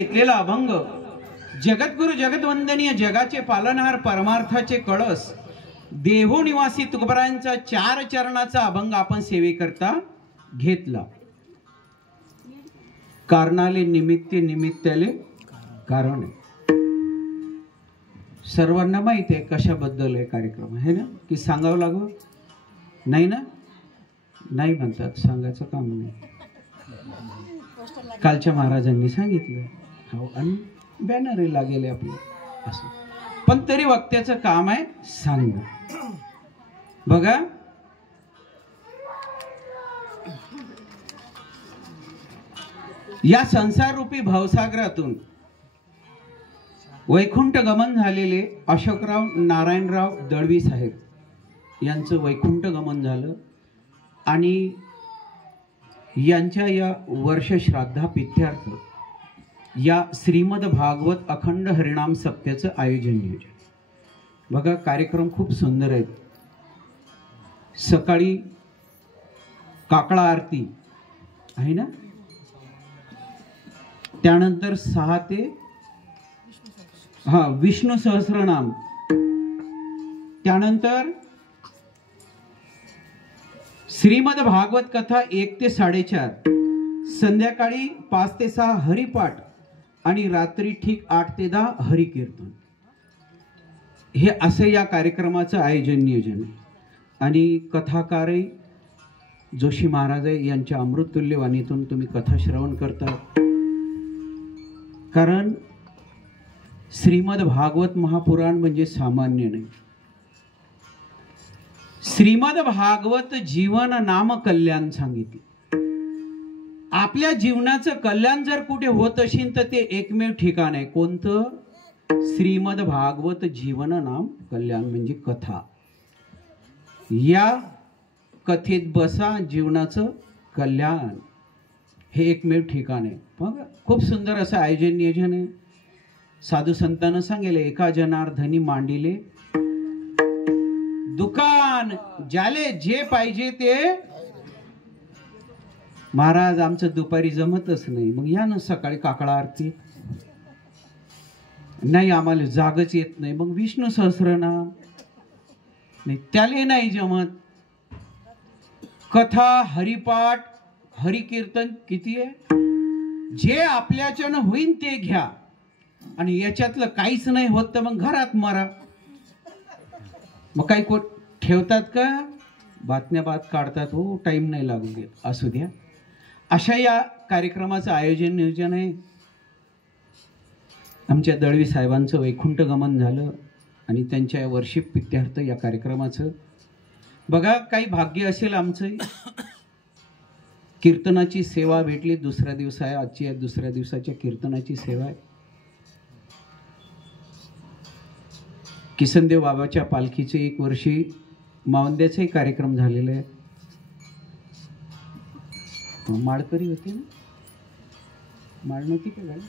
घेतलेला अभंग जगद्गुरु जगद्वंदनीय जगाचे पालनहार परमार्थाचे कळस देहो निवासी तुकोबारांचा 4 चरणाचा अभंग आपण सेवेकरता घेतला। कारणाले निमित्ते निमित्ताले कारण सर्वांना माहिती आहे कशाबद्दल आहे कार्यक्रम आहे ना, की सांगावं लागू नाही ना, नाही म्हणतात, सांगायचं काम नाही। कालच्या महाराजांनी सांगितलं हो, आणि बॅनर लागेले आपले असं, पण तरी वक्त्याचं काम आहे सांग। बघा या संसार रूपी भवसागरातून वैकुंठ गमन झालेले अशोकराव नारायणराव दळवी साहेब यांचं वैकुंठ गमन झालं आणि यांच्या या वर्ष श्राद्धापित्यार्थ या श्रीमद भागवत अखंड हरिनाम सप्त्याचं आयोजन नियोजन। बघा कार्यक्रम खूप सुंदर आहेत। सकाळी काकडा आरती आहे ना, त्यानंतर 6 ते विष्णू सहस्रनाम, त्यानंतर श्रीमद भागवत कथा 1 ते 4:30, संध्याकाळी 5 ते 6 हरिपाठ आणि रात्री ठीक 8 ते 10 हरिकीर्तन। हे असे या कार्यक्रमाचं आयोजन नियोजन आहे। आणि कथाकार जोशी महाराज यांच्या अमृततुल्य वाणीतून तुम्ही कथा श्रवण करता, कारण श्रीमद भागवत महापुराण म्हणजे सामान्य नाही। श्रीमद भागवत जीवन नाम कल्याण सांगितले। आपल्या जीवनाचं कल्याण जर कुठे होत असेल तर ते एकमेव ठिकाण आहे, कोणतं? श्रीमद भागवत जीवन नाम कल्याण म्हणजे कथा। या कथेत बसा, जीवनाचं कल्याण हे एकमेव ठिकाण आहे। बघा खूप सुंदर असं आयोजन नियोजन आहे। साधू संतांना सांगेले एका जनार्दनी मांडिले दुकान, ज्याले जे पाहिजे ते। महाराज आमचं दुपारी जमतच नाही, मग या ना सकाळी काकडा आरती। नाही आम्हाला जागच येत नाही, मग विष्णू सहस्रनाम नाही, त्याले नाही जमत। कथा, हरिपाठ, हरिकीर्तन किती आहे? जे आपल्याच्यानं होईन ते घ्या, आणि याच्यातलं काहीच नाही होत तर मग घरात मरा। मग काही ठेवतात का? बातम्या काढतात हो, टाइम नाही लागू देत, असू द्या। अशा या कार्यक्रमाचं आयोजन नियोजन आहे। आमच्या दळवी साहेबांचं वैकुंठ गमन झालं आणि त्यांच्या वर्षिप पित्यार्थ या कार्यक्रमाचं बघा काही भाग्य असेल आमचं, कीर्तनाची सेवा भेटली। दुसऱ्या दिवस आहे आजची, या दुसऱ्या दिवसाच्या कीर्तनाची सेवा आहे। किसनदेव बाबाच्या पालखीचे 1 वर्षी मावंद्याचाही कार्यक्रम झालेला आहे। माळकरी होते ना, माळ नव्हती का झाली?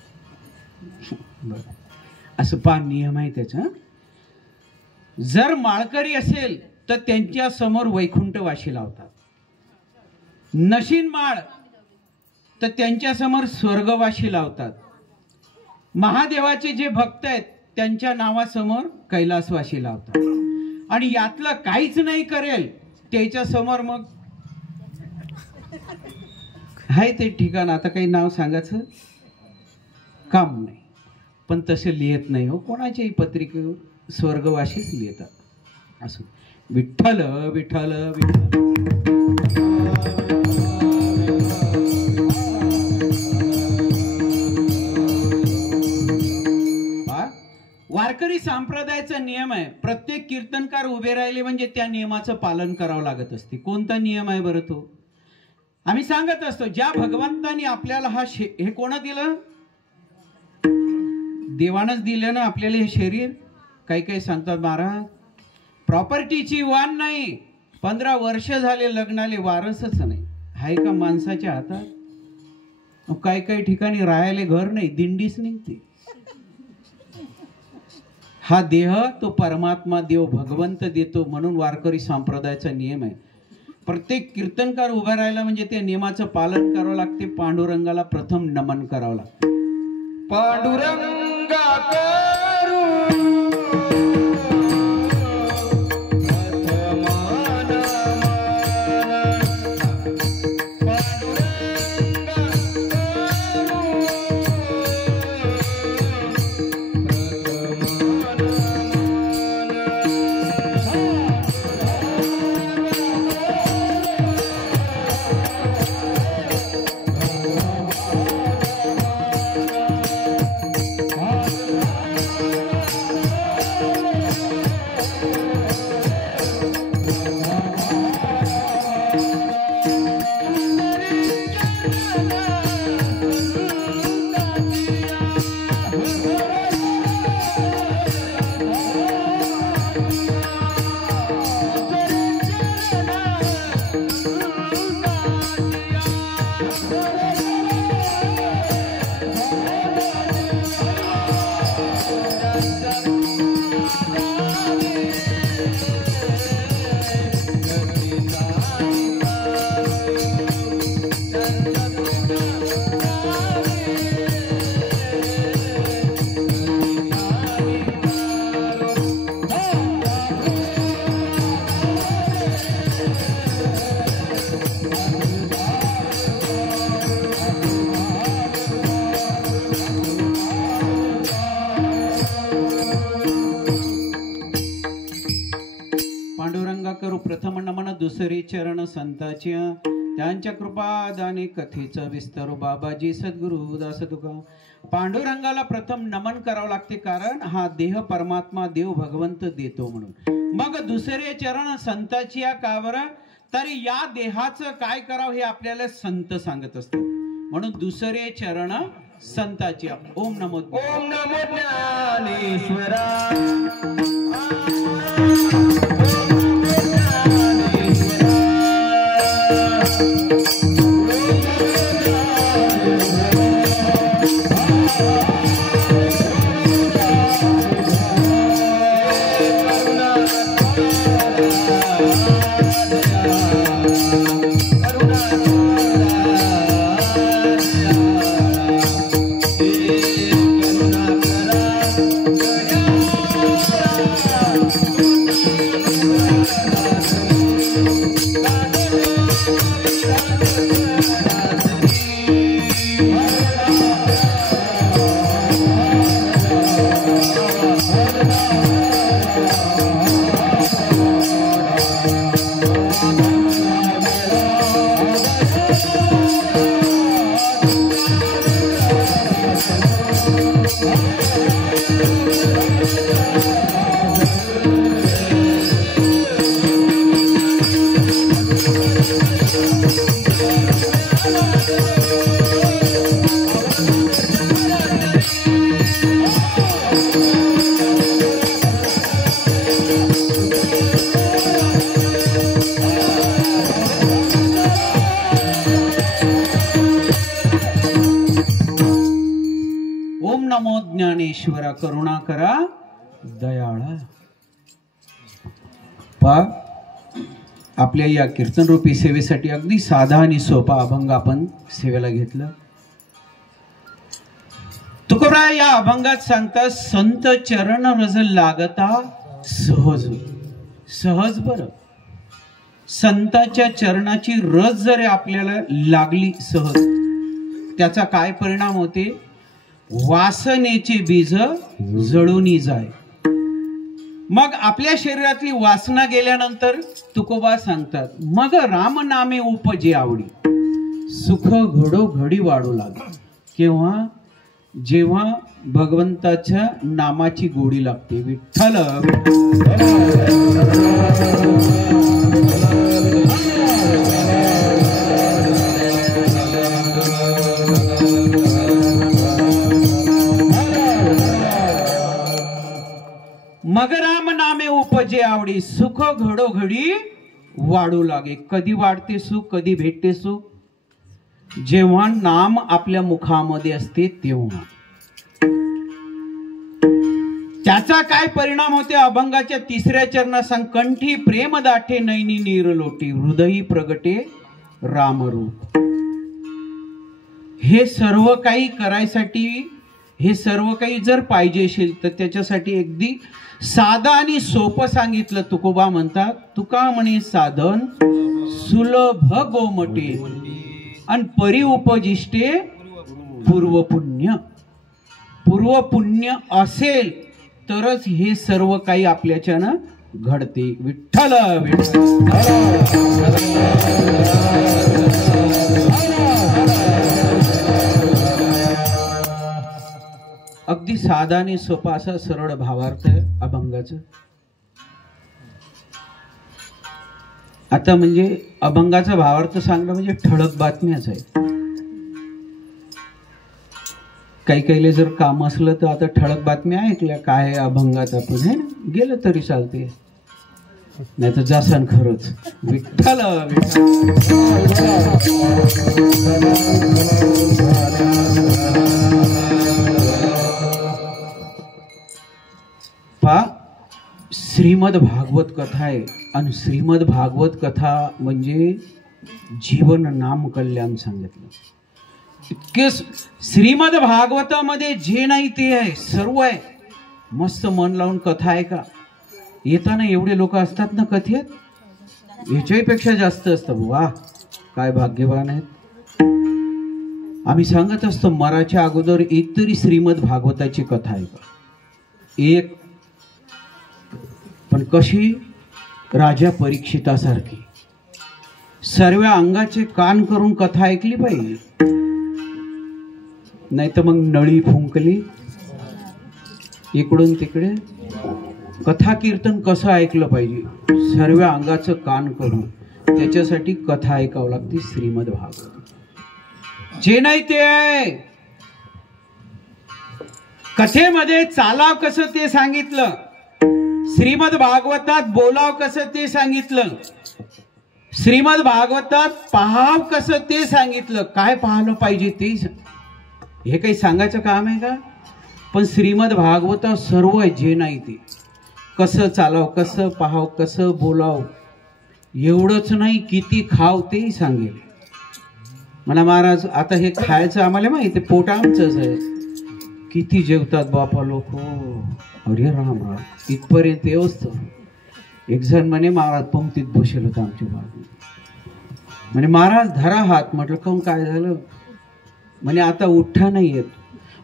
बरं, असं 5 नियम आहे त्याचा। जर माळकरी असेल तर त्यांच्या समोर वैकुंठवाशी लावतात, नशीन माळ तर त्यांच्या समोर स्वर्गवासी लावतात। महादेवाचे जे भक्त आहेत त्यांच्या नावासमोर कैलासवासी लावतात, आणि यातलं काहीच नाही करेल त्याच्या समोर मग आहे ते ठिकाण, आता काही नाव सांगायचं काम नाही, पण तसे लिहित नाही हो, कोणाच्याही पत्रिकेवर स्वर्गवासीच लिहितात। असं विठ्ठल विठ्ठल विठ्ठल। वारकरी संप्रदायाचा नियम आहे, प्रत्येक कीर्तनकार उभे राहिले म्हणजे त्या नियमाचं पालन करावं लागत असते। कोणता नियम आहे बरं तो? आम्ही सांगत असतो, ज्या भगवंतानी आपल्याला हे कोण दिलं? देवानच दिलं ना आपल्याला हे शरीर। काही काही सांगतात महाराज प्रॉपर्टीची वाण नाही, 15 वर्ष झाले लग्नाले वारसच नाही, हाय का माणसाच्या हातात? काही काही ठिकाणी राहायला घर नाही, दिंडीच निघते। हा देह तो परमात्मा देव भगवंत देतो, म्हणून वारकरी संप्रदायाचा नियम आहे। प्रत्येक कीर्तनकार उभा राहिला म्हणजे त्या नियमाचं पालन करावं लागते। पांडुरंगाला प्रथम नमन करावं लागतं। पांडुरंगा करू प्रथम नमन दुसरी चरण संताच्या त्यांच्या कृपादाने कथेचा विस्तार बाबाजी सद्गुरु दास तुका पांडुरंगाला प्रथम नमन करावं लागते कारण हा देह परमात्मा देव भगवंत देतो म्हणून मग दुसरे चरण संताची कावर तरी या देहाचं काय करावं हे आपल्याला संत सांगत असतात म्हणून दुसरे चरण संताची ओम नमो ज्ञानेश्वरा ज्ञानेश्वरा करुणा करा दयाळा पा आपल्या या कीर्तन रूपी सेवेसाठी अगदी साधा आणि सोपा अभंग आपण सेवेला घेतला तुकोबराय या अभंगात सांगता संत चरण रज लागता सहज सहज बर संताच्या चरणाची रज जर आपल्याला लागली सहज त्याचा काय परिणाम होते वासनेचे बीज जळून जाय मग आपल्या शरीरातली वासना गेल्यानंतर तुकोबा सांगतात मग राम नामे उपजे आवडी सुख घडो घडी वाढू लागले केव्हा जेव्हा भगवंताच्या नामाची गोडी लागते विठ्ठल मग राम नामे उपजे आवडी सुख घडोघडी वाढू लागे कधी वाढते सुख कधी भेटते सुख जेव्हा नाम आपल्या मुखामध्ये असते तेव्हा त्याचा काय परिणाम होते अभंगाच्या तिसऱ्या चरणात सांग कंठी प्रेम दाठे नैनी नीर लोटे हृदयी प्रगटे रामरूप हे सर्व काही करायसाठी हे सर्व काही जर पाहिजे असेल तर त्याच्यासाठी अगदी साधं आणि सोपं सांगितलं. तुकोबा म्हणतात, तुका म्हणे साधन सुलभ गोमटे आणि परी उपजिष्टे पूर्वपुण्य. पूर्वपुण्य असेल तरच हे सर्व काही आपल्याच्यानं घडते. विठ्ठल अगदी साधा आणि सोपा असा सरळ भावार्थ आहे अभंगाचं. आता म्हणजे अभंगाचा भावार्थ सांगणं म्हणजे ठळक बातम्याच आहे. काही काहीले जर काम असलं तर आता ठळक बातम्या ऐकल्या काय अभंगात आपण हे गेलं तरी चालते, नाही तर जासान खरंच. विठ्ठल पहा, श्रीमद भागवत कथा आहे आणि श्रीमद भागवत कथा म्हणजे जीवन नाम कल्याण सांगितलं. इतके श्रीमद भागवतामध्ये जे नाही ते आहे, सर्व आहे. मस्त मन लावून कथा आहे का. येताना एवढे लोक असतात ना कथेत, याच्याही पेक्षा जास्त असतं. वा काय भाग्यवान आहेत. आम्ही सांगत असतो मराच्या अगोदर एक तरी श्रीमद भागवताची कथा आहे का, एक. पण कशी, राजा परीक्षितासारखी सर्व अंगाचे कान करून कथा ऐकली पाहिजे, नाही तर मग नळी फुंकली इकडून तिकडे. कथा कीर्तन कसं ऐकलं पाहिजे, सर्व अंगाचं कान करून. त्याच्यासाठी कथा ऐकावं लागते श्रीमद भागवत. जे नाही ते आहे. कथेमध्ये चालाव कसं ते सांगितलं, श्रीमद भागवतात बोलाव कसं ते सांगितलं, श्रीमद भागवतात पाहाव कसं ते सांगितलं. काय पाहायला पाहिजे ते, हे काही सांगायचं काम आहे का. पण श्रीमद भागवतात सर्व आहे, जे नाही ते. कसं चालाव, कसं पाहाव, कसं बोलाव. एवढंच नाही, किती खाव तेही सांगेल. म्हणा महाराज आता हे खायचं आम्हाला माहिती, पोट आमचंच आहे. किती जेवतात बापा लोक. अरे राम राम, इथपर्यंत येऊच. एक जण म्हणे महाराज पंक्तीत बसेल होता आमच्या बाजू. म्हणे महाराज धरा हात. म्हटलं काहून, काय झालं. म्हणे आता उठा नाही येत.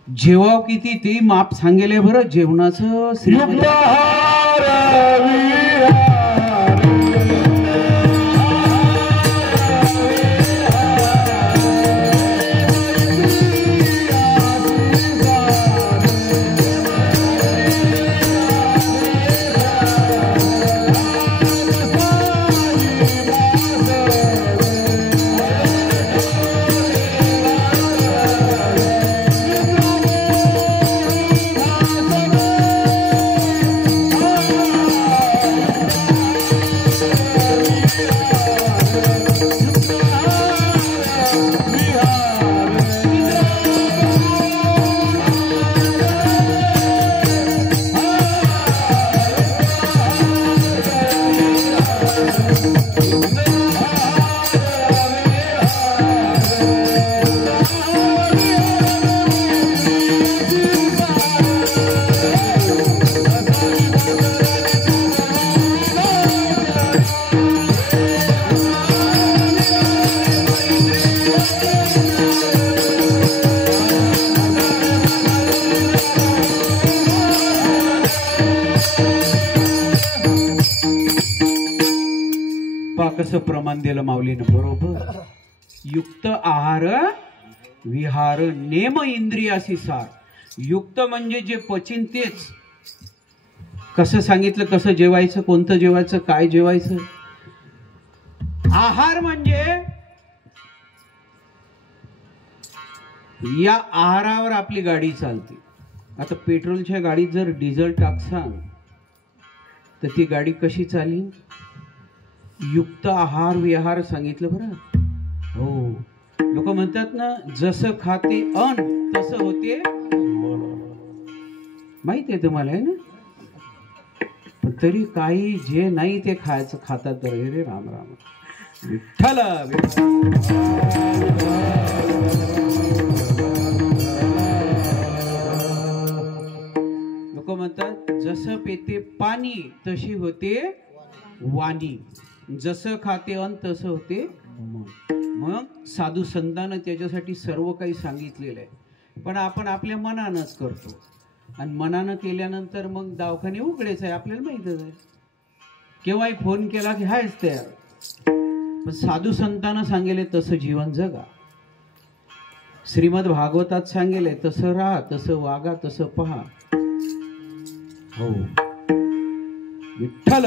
जेवाव किती ते माप सांगेल बरं जेवणाचं. श्रीमद कसं प्रमाण दिलं माऊलीनं बरोबर. युक्त आहार विहार नेम इंद्रियासी सार. युक्त म्हणजे जे पचिन तेच. कसं सांगितलं, कसं जेवायचं, कोणतं जेवायचं, काय जेवायचं. आहार म्हणजे या आहारावर आपली गाडी चालते. आता पेट्रोलच्या गाडीत जर डिझेल टाकसान तर ती गाडी कशी चालेल. युक्त आहार विहार सांगितलं बरं. हो, लोक म्हणतात ना जसं खाते अन्न तसं होते, माहित आहे तुम्हाला आहे ना. पण तरी काही जे नाही ते खायचं खातात. तर रे राम राम. विठ्ठल म्हणतात जसं पेते पाणी तशी होते वाणी, जसं खाते अन्न तसं होते मन. मग साधू संतांना त्याच्यासाठी सर्व काही सांगितलेलं आहे, पण आपण आपल्या मनानंच करतो आणि मनानं केल्यानंतर मग दवाखाने उघडेच आहे, आपल्याला माहितच आहे. केव्हाही फोन केला की हायच तयार. पण साधू संतांना सांगेले तसं जीवन जगा. श्रीमद भागवतात सांगेले तसं राहा, तसं वागा, तसं पहा. हो विठ्ठल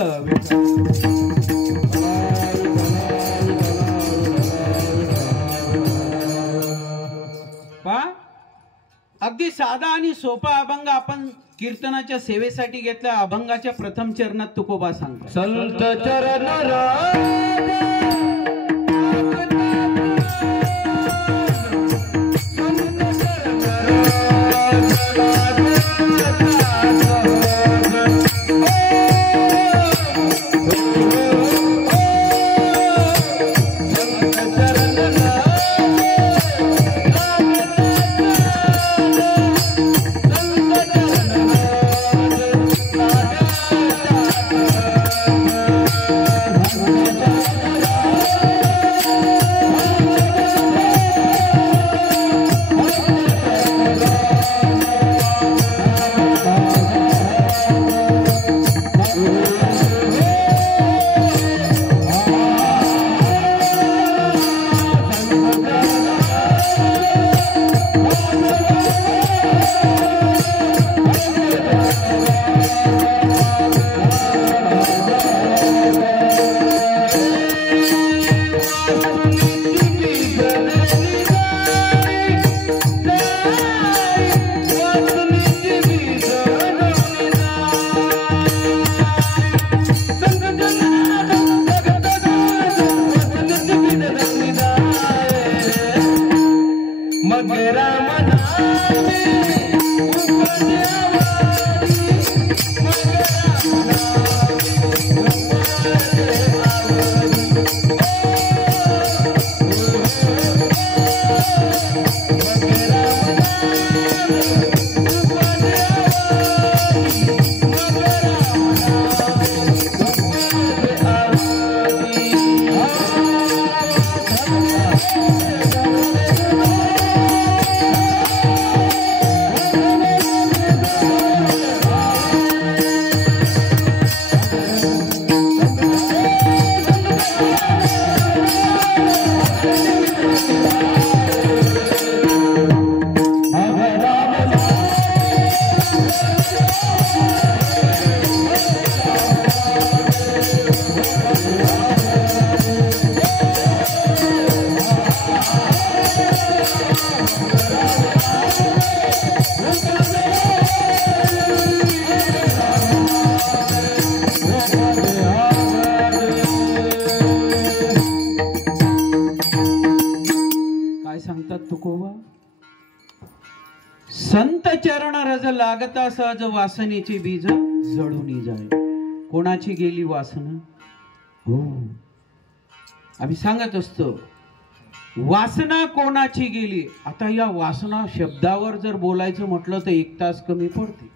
पहा, अगदी साधा आणि सोपा अभंग आपण कीर्तनाच्या सेवेसाठी घेतला. अभंगाच्या प्रथम चरणात तुकोबा सांगतो, संत चरण राज संत चरण रज लागता सहज वासनेची बीज जळून जाय. कोणाची गेली वासना? हो, आम्ही सांगत असतो वासना कोणाची गेली. आता या वासना शब्दावर जर बोलायचं म्हटलं तर 1 तास कमी पडते.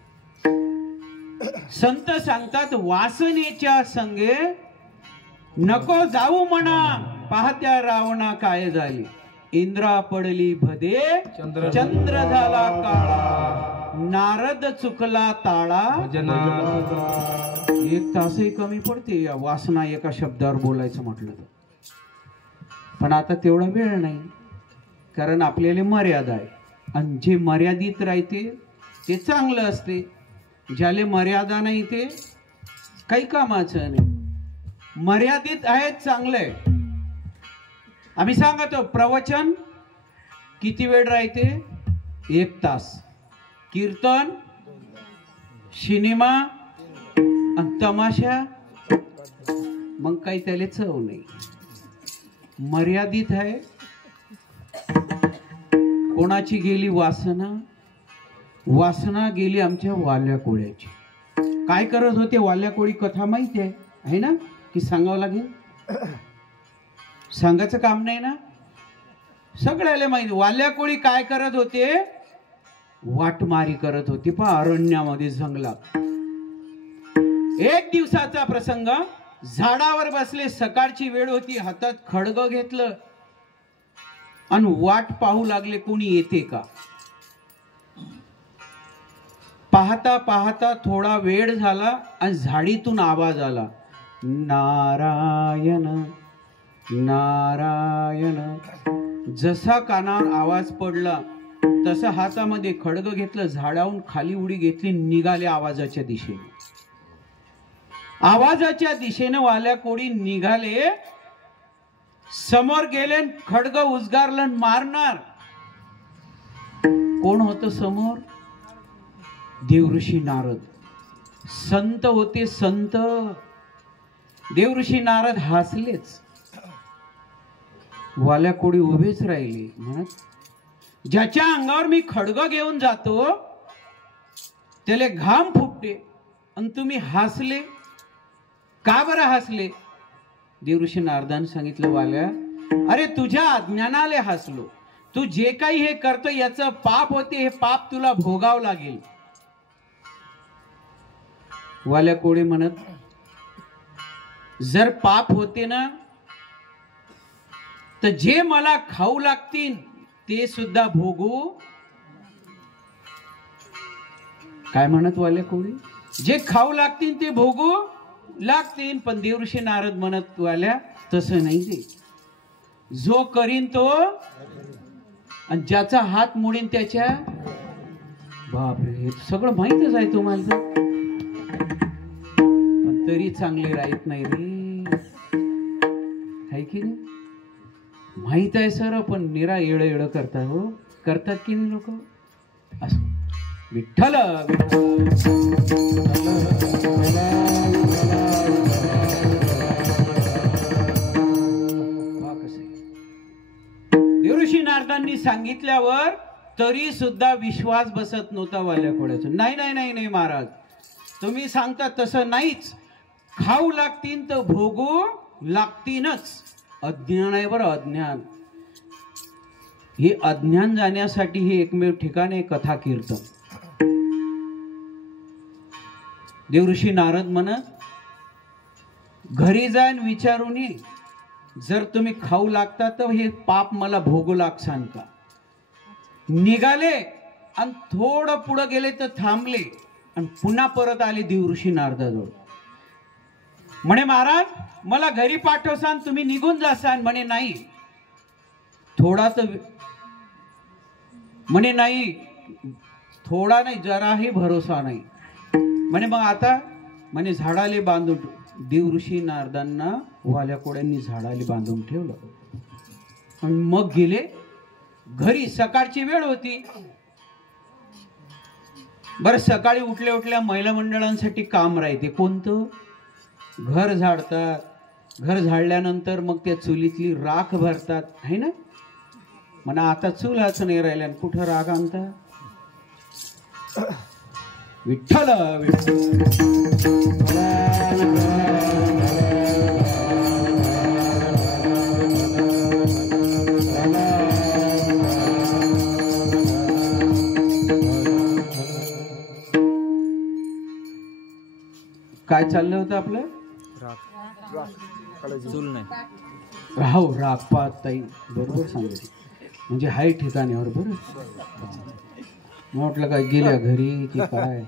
संत सांगतात वासनेच्या संगे नको जाऊ म्हणा, पाहत्या रावणा काय झाली. इंद्रा पडली भदे चंद्र झाला काळा, नारद चुकला ताळा. 1 तासही कमी पडते या वासना एका शब्दावर बोलायचं म्हटलं तर. पण आता तेवढा वेळ नाही, कारण आपल्याला मर्यादा आहे. आणि जे मर्यादित राहते ते चांगलं असते, ज्याले मर्यादा नाही ते काही कामाचं नाही. मर्यादित आहे चांगलं आहे. आम्ही सांगतो प्रवचन किती वेळ राहते? 1 तास. कीर्तन, सिनेमा आणि तमाशा मग काही त्याला चव नाही. मर्यादित आहे. कोणाची गेली वासना? वासना गेली आमच्या वाल्या कोळ्याची. काय करत होते वाल्या कोळी? कथा माहिती आहे ना, की सांगावं लागेल? सांगायचं काम नाही ना, सगळ्याला माहिती. वाल्या कोळी काय करत होते? वाटमारी करत होती पहा अरण्यामध्ये जंगलात. एक दिवसाचा प्रसंग, झाडावर बसले, सकाळची वेळ होती, हातात खडग घेतलं आणि वाट पाहू लागले कोणी येते का. पाहता पाहता थोडा वेळ झाला आणि झाडीतून आवाज आला, नारायण नारायण. जसा कानावर आवाज पडला तसं हातामध्ये खडग घेतलं, झाडावरून खाली उडी घेतली, निघाले आवाजाच्या दिशेने. आवाजाच्या दिशेने वाल्या कोडी निघाले, समोर गेले, खडग उजगारलं, मारणार. कोण होतं समोर? देवऋषी नारद. संत होते, संत. देवऋषी नारद हसलेच. वाल्या कोडी उभेच राहिले, म्हणत, ज्याच्या अंगावर मी खडग घेऊन जातो त्याला घाम फुटते आणि तुम्ही हसले का बरं हसले? देवऋषी नारदाने सांगितलं, वाल्या, अरे तुझ्या अज्ञानाले हसलो. तू जे काही हे करतो याचं पाप होते, हे पाप तुला भोगावं लागेल. वाल्या कोडी म्हणत, जर पाप होते ना तर जे मला खाऊ लागतील ते सुद्धा भोगू. काय म्हणत वाल्या कोडी? जे खाऊ लागतील ते भोगू लागतील. पण देवऋषी नारद म्हणत, वाल्या, तसं नाही ते. जो करीन तो आणि ज्याचा हात मोडीन त्याच्या. बापरे, हे सगळं माहीतच आहे तुम्हाला, पण तरी चांगले राहत नाही रे, आहे की नाही? माहित आहे सर, पण निरा येड येड करतात. हो, करतात की नाही लोक? असं विठ्ठल देवऋषी नारदांनी सांगितल्यावर तरी सुद्धा विश्वास बसत नव्हता वाल्या कोड्याचा. नाही नाही नाही नाही महाराज, तुम्ही सांगता तसं नाहीच. खाऊ लागतील तर भोगू लागतीलच. अज्ञान आहे बरं, अज्ञान. हे अज्ञान जाण्यासाठी हे एकमेव ठिकाण आहे कथा कीर्तन. देवऋषी नारद म्हणत, घरी जाईन विचारून ये, जर तुम्ही खाऊ लागता तर हे पाप मला भोगू लागसान का. निघाले आणि थोडं पुढे गेले तर थांबले आणि पुन्हा परत आले देवऋषी नारदाजवळ. म्हणे, महाराज, मला घरी पाठवसान, तुम्ही निघून जासान. म्हणे, नाही, थोडा तर. म्हणे, नाही, थोडा नाही, जराही भरोसा नाही. म्हणे, मग आता? म्हणे, झाडाले बांधून. देवऋषी नारदांना वाल्या कोड्यांनी झाडाले बांधून ठेवलं आणि मग गेले घरी. सकाळची वेळ होती. बरं, सकाळी उठल्या उठल्या महिला मंडळांसाठी काम राहते. कोणतं? घर झाडतात. घर झाडल्यानंतर मग त्या चुलीतली राख भरतात, आहे ना. म्हणा आता चुलाच नाही राहिल्या, कुठं राख आणता? विठ्ठल काय चाललं होतं आपलं? चूल नाही, राहू राग पात ताई बरोबर सांगितलं. म्हणजे हाय ठिकाण्यावर. बरं, म्हटलं काय गेल्या घरी की काय.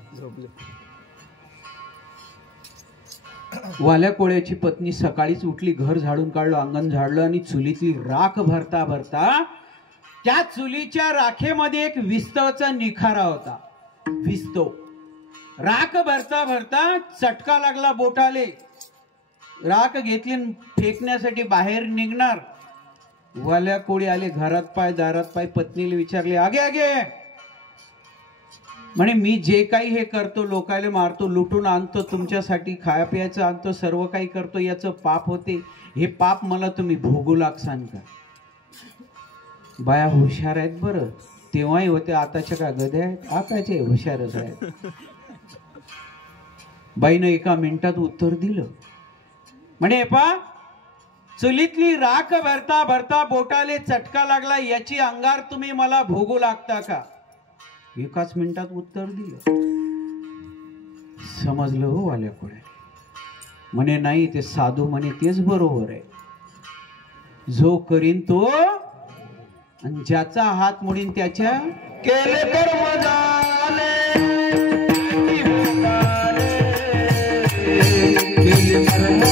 वाल्या कोळ्याची पत्नी सकाळीच उठली, घर झाडून काढलं, अंगण झाडलं आणि चुलीतली राख भरता भरता त्या चुलीच्या राखेमध्ये एक विस्तवचा निखारा होता. विस्तव राख भरता भरता चटका लागला बोटाले. राख घेतली, फेकण्यासाठी बाहेर निघणार. वाल्या कोळी आले, घरात पाय दारात पाय. पत्नीला विचारले, आगे आगे. म्हणे, मी जे काही हे करतो, लोकायला मारतो, लुटून आणतो, तुमच्यासाठी खाया प्यायचं आणतो, सर्व काही करतो, याचं पाप होते. हे पाप मला तुम्ही भोगू लागसान का? बाया हुशार आहेत बरं. तेव्हाही होते, आताच्या का गध्या आहेत? आताचे हुशारच आहेत. बाईनं एका मिनिटात उत्तर दिलं. म्हणे, पा, चुलीतली राख भरता भरता बोटाले चटका लागला, याची अंगार तुम्ही मला भोगू लागता का? एकाच मिनिटात उत्तर दिलं. समजलं हो वाल्यापुढे. म्हणे नाही, ते साधू म्हणे तेच बरोबर आहे. जो करीन तो आणि ज्याचा हात मोडीन त्याच्या केले कर्म झाले केले कर्म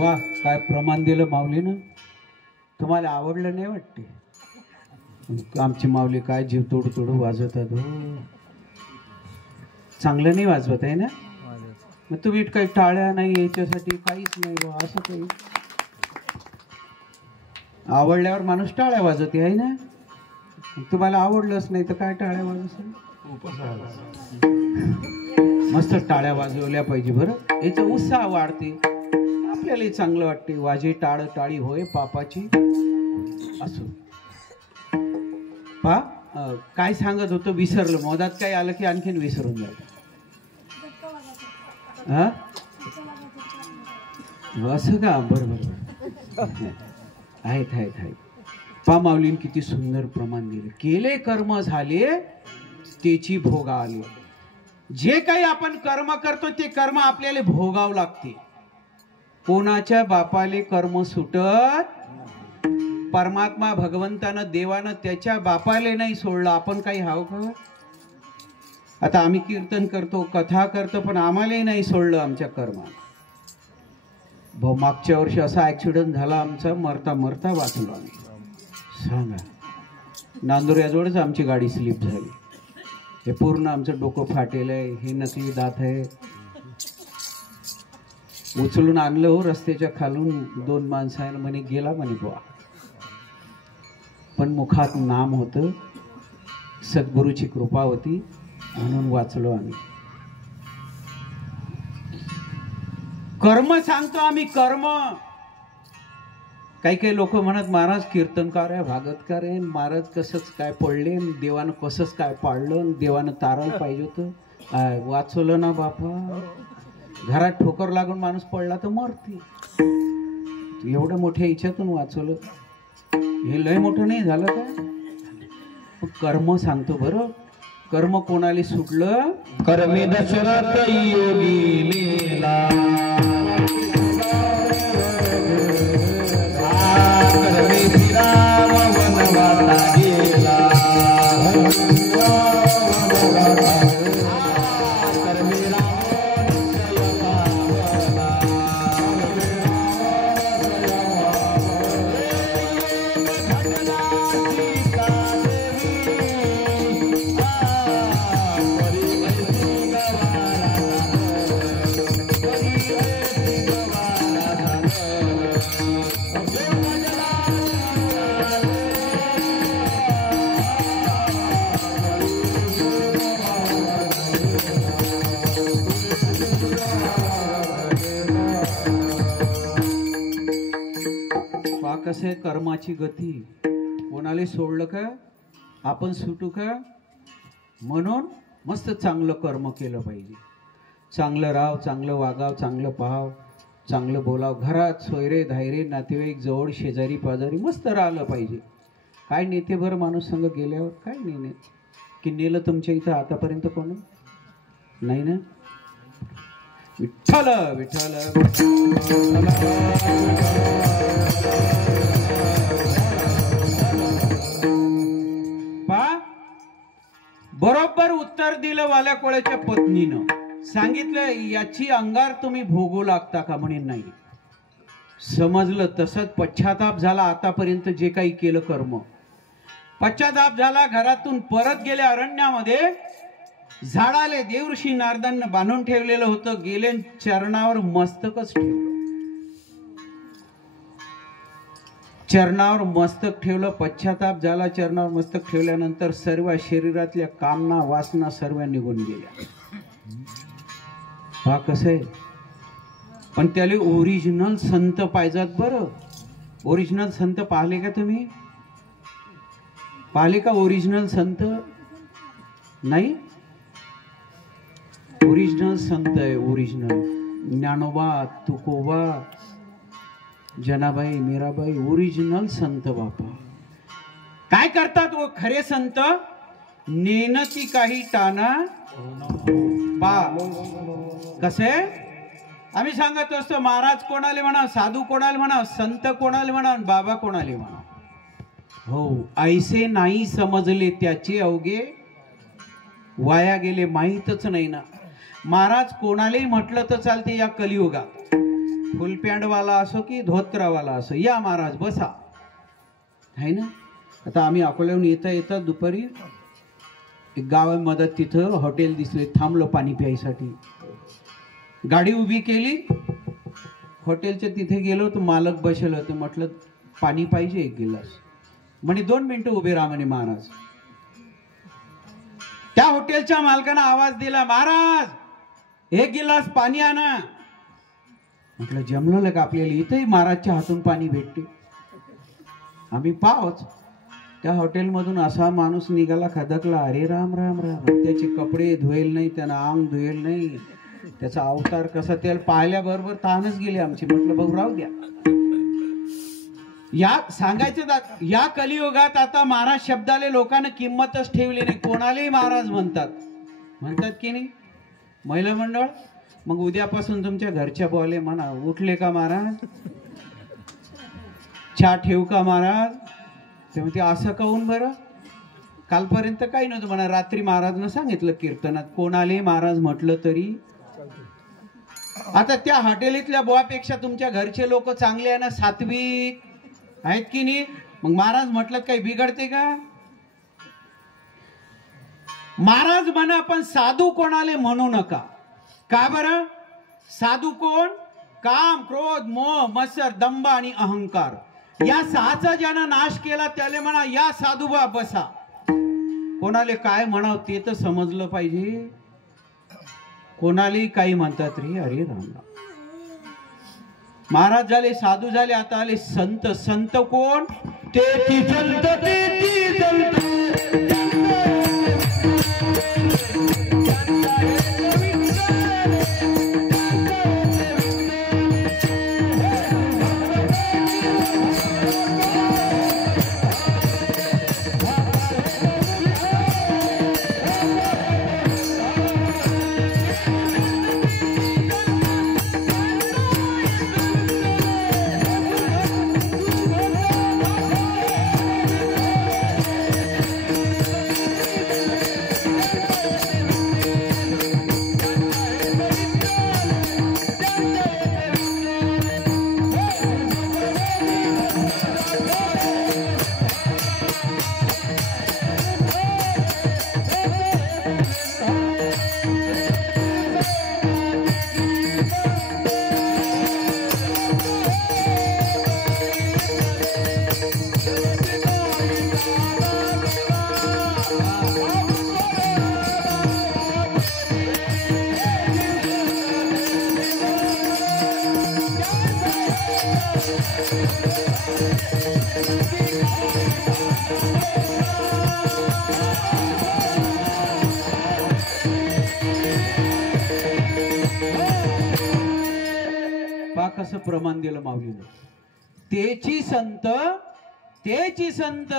वा, काय प्रमाण दिलं माऊलीनं. तुम्हाला आवडलं नाही वाटते? आमची माऊली काय जीव तोड तोड वाजवतात हो. चांगलं नाही वाजवत आहे ना? मग तुम्ही काही टाळ्या नाही याच्यासाठी काहीच नाही बा, असं काही. आवडल्यावर माणूस टाळ्या वाजवते आहे ना. तुम्हाला आवडलंच नाही तर काय टाळ्या वाजवत? मस्त टाळ्या वाजवल्या पाहिजे बरं, याचा उत्साह वाढते, आपल्यालाही चांगलं वाटते. वाजे टाळ टाळी होय पापाची. असो पा काय सांगत होतं विसरलं. मोदात काय आलं की आणखीन विसरून जात. हा असं का? बरोबर आहेत आहेत आहेत. पा माऊलीन किती सुंदर प्रमाण दिले. केले कर्म झाले त्याची भोगा आले. जे काही आपण कर्म करतो ते कर्म आपल्याला भोगावं लागते. कोणाच्या बापाले कर्म सुटत. परमात्मा भगवंतानं देवानं त्याच्या बापाले नाही सोडलं. आपण काही हाव का? आता आम्ही कीर्तन करतो, कथा करतो, पण आम्हालाही नाही सोडलं आमच्या कर्मानं. भाऊ मागच्या वर्षी असा ऍक्सिडेंट झाला आमचा, मरता मरता वाचलो आम्ही. सांगा, नांदुर्याजवळच आमची गाडी स्लिप झाली. हे पूर्ण आमचं डोकं फाटेल आहे, हे नकली दात आहे. उचलून आणलं हो रस्त्याच्या खालून. 2 माणसानं म्हणे गेला म्हणे बुवा, पण मुखात नाम होतं, सद्गुरूची कृपा होती म्हणून वाचलो आम्ही. कर्म सांगतो आम्ही, कर्म. काही काही लोक म्हणत महाराज कीर्तनकार आहे, भागतकार आहे, महाराज कसंच काय पडले, देवानं कसंच काय पाडलं, देवानं तारायला पाहिजे होतं. वाचवलं ना बापा. घरात ठोकर लागून माणूस पडला तर मरते. एवढं मोठ्या इच्छातून वाचवलं, हे लय मोठं नाही झालं का? कर्म सांगतो बरं. कर्म कोणाला सुटलं? कर्मे दशरथ योगी लीला कर्मे श्रीराम वनवासा गेला कसं आहे, कर्माची गती. कोणाला सोडलं का आपण सुटू का? म्हणून मस्त चांगलं कर्म केलं पाहिजे. चांगलं राहाव, चांगलं वागाव, चांगलं पाहाव, चांगलं बोलाव. घरात सोयरे धायरे नातेवाईक जवळ शेजारी पाजारी मस्त राहिलं पाहिजे. काय नेते बरं माणूस संग गेल्यावर काय नाही की नेलं तुमच्या इथं आतापर्यंत कोण नाही ना. विठ्ठल विठ्ठल पा बरोबर उत्तर दिलं वाल्या कोळ्याच्या पत्नीनं. सांगितलं याची अंगार तुम्ही भोगू लागता का? म्हणे नाही. समजलं तसंच पश्चाताप झाला. आतापर्यंत जे काही केलं कर्म पश्चाताप झाला. घरातून परत गेले अरण्यामध्ये. झाडाले देवऋषी नारदांना बांधून ठेवलेलं होतं. गेले चरणावर मस्तकच ठेवलं. चरणावर मस्तक ठेवलं. पश्चाताप झाला. चरणावर मस्तक ठेवल्यानंतर सर्व शरीरातल्या कामना वासना सर्व निघून गेल्या. हा कसं आहे, पण त्याला ओरिजिनल संत पाहिजात बरं. ओरिजिनल संत पाहिले का तुम्ही? पाहिले का ओरिजिनल संत? नाही. ओरिजिनल संत आहे. ओरिजिनल ज्ञानोबा तुकोबा जनाबाई मीराबाई ओरिजिनल संत बापा. काय करतात वो खरे संत? नेनती काही टाना पा. कसे आम्ही सांगत असतो, महाराज कोणाले म्हणा, साधू कोणाले म्हणा, संत कोणाले म्हणा, बाबा कोणाले म्हणा. हो, ऐसे नाही समजले त्याचे अवघे वाया गेले. माहीतच नाही ना. महाराज कोणालाही म्हटलं तर चालते या कलियुगात. फुलपॅन्टवाला असो की धोत्रावाला असो, या महाराज बसा, आहे ना. आता आम्ही अकोल्याहून येता येता दुपारी एक गावामध्ये तिथं हॉटेल दिसले. थांबलो पाणी प्यायसाठी. गाडी उभी केली. हॉटेलच्या तिथे गेलो तर मालक बसेल होते. म्हटलं पाणी पाहिजे एक गिलास. म्हणे 2 मिनिटं उभे राहा म्हणे महाराज. त्या हॉटेलच्या मालकानं आवाज दिला, महाराज 1 गिलास पाणी आणा. म्हटलं जमलं का आपल्याला? इथंही महाराजच्या हातून पाणी भेटते. आम्ही पावच. त्या हॉटेलमधून असा माणूस निघाला, खदकला. अरे राम राम राम. त्याचे कपडे धुवेल नाही, त्यानं अंग धुवेल नाही, त्याचा अवतार कसा. त्याला पाहिल्याबरोबर ताणच गेले आमची. म्हटलं भाऊ राहू द्या. या सांगायचं या कलियुगात आता महाराज शब्दाले लोकांना किंमतच ठेवली नाही. कोणालाही महाराज म्हणतात की नाही. महिला मंडळ मग उद्यापासून तुमच्या घरच्या बोले म्हणा, उठले का महाराज, चहा ठेवू का महाराज. ते म्हणते असं काहून बरं? कालपर्यंत काही नव्हतं म्हणा. रात्री महाराजनं सांगितलं कीर्तनात, कोणालाही महाराज म्हटलं तरी. आता त्या हॉटेलीतल्या बोवापेक्षा तुमच्या घरचे लोक चांगले आहे ना, सात्विक आहेत की नाही. मग महाराज म्हटलं काही बिघडते का? महाराज म्हणा, पण साधू कोणाले म्हणू नका. का बरं? साधू कोण? काम क्रोध मोह मत्सर दंभ आणि अहंकार या 6चा ज्यानं नाश केला त्याला म्हणा या साधूबा बसा. कोणाले काय म्हणाव ते तर समजलं पाहिजे. कोणालाही काही म्हणतात रे. अरे राम राम. महाराज झाले, साधू झाले, आता आले संत. संत कोण? तेती संत तेती संत पा कसं प्रमाण दिलं माऊलीनं. तेची संत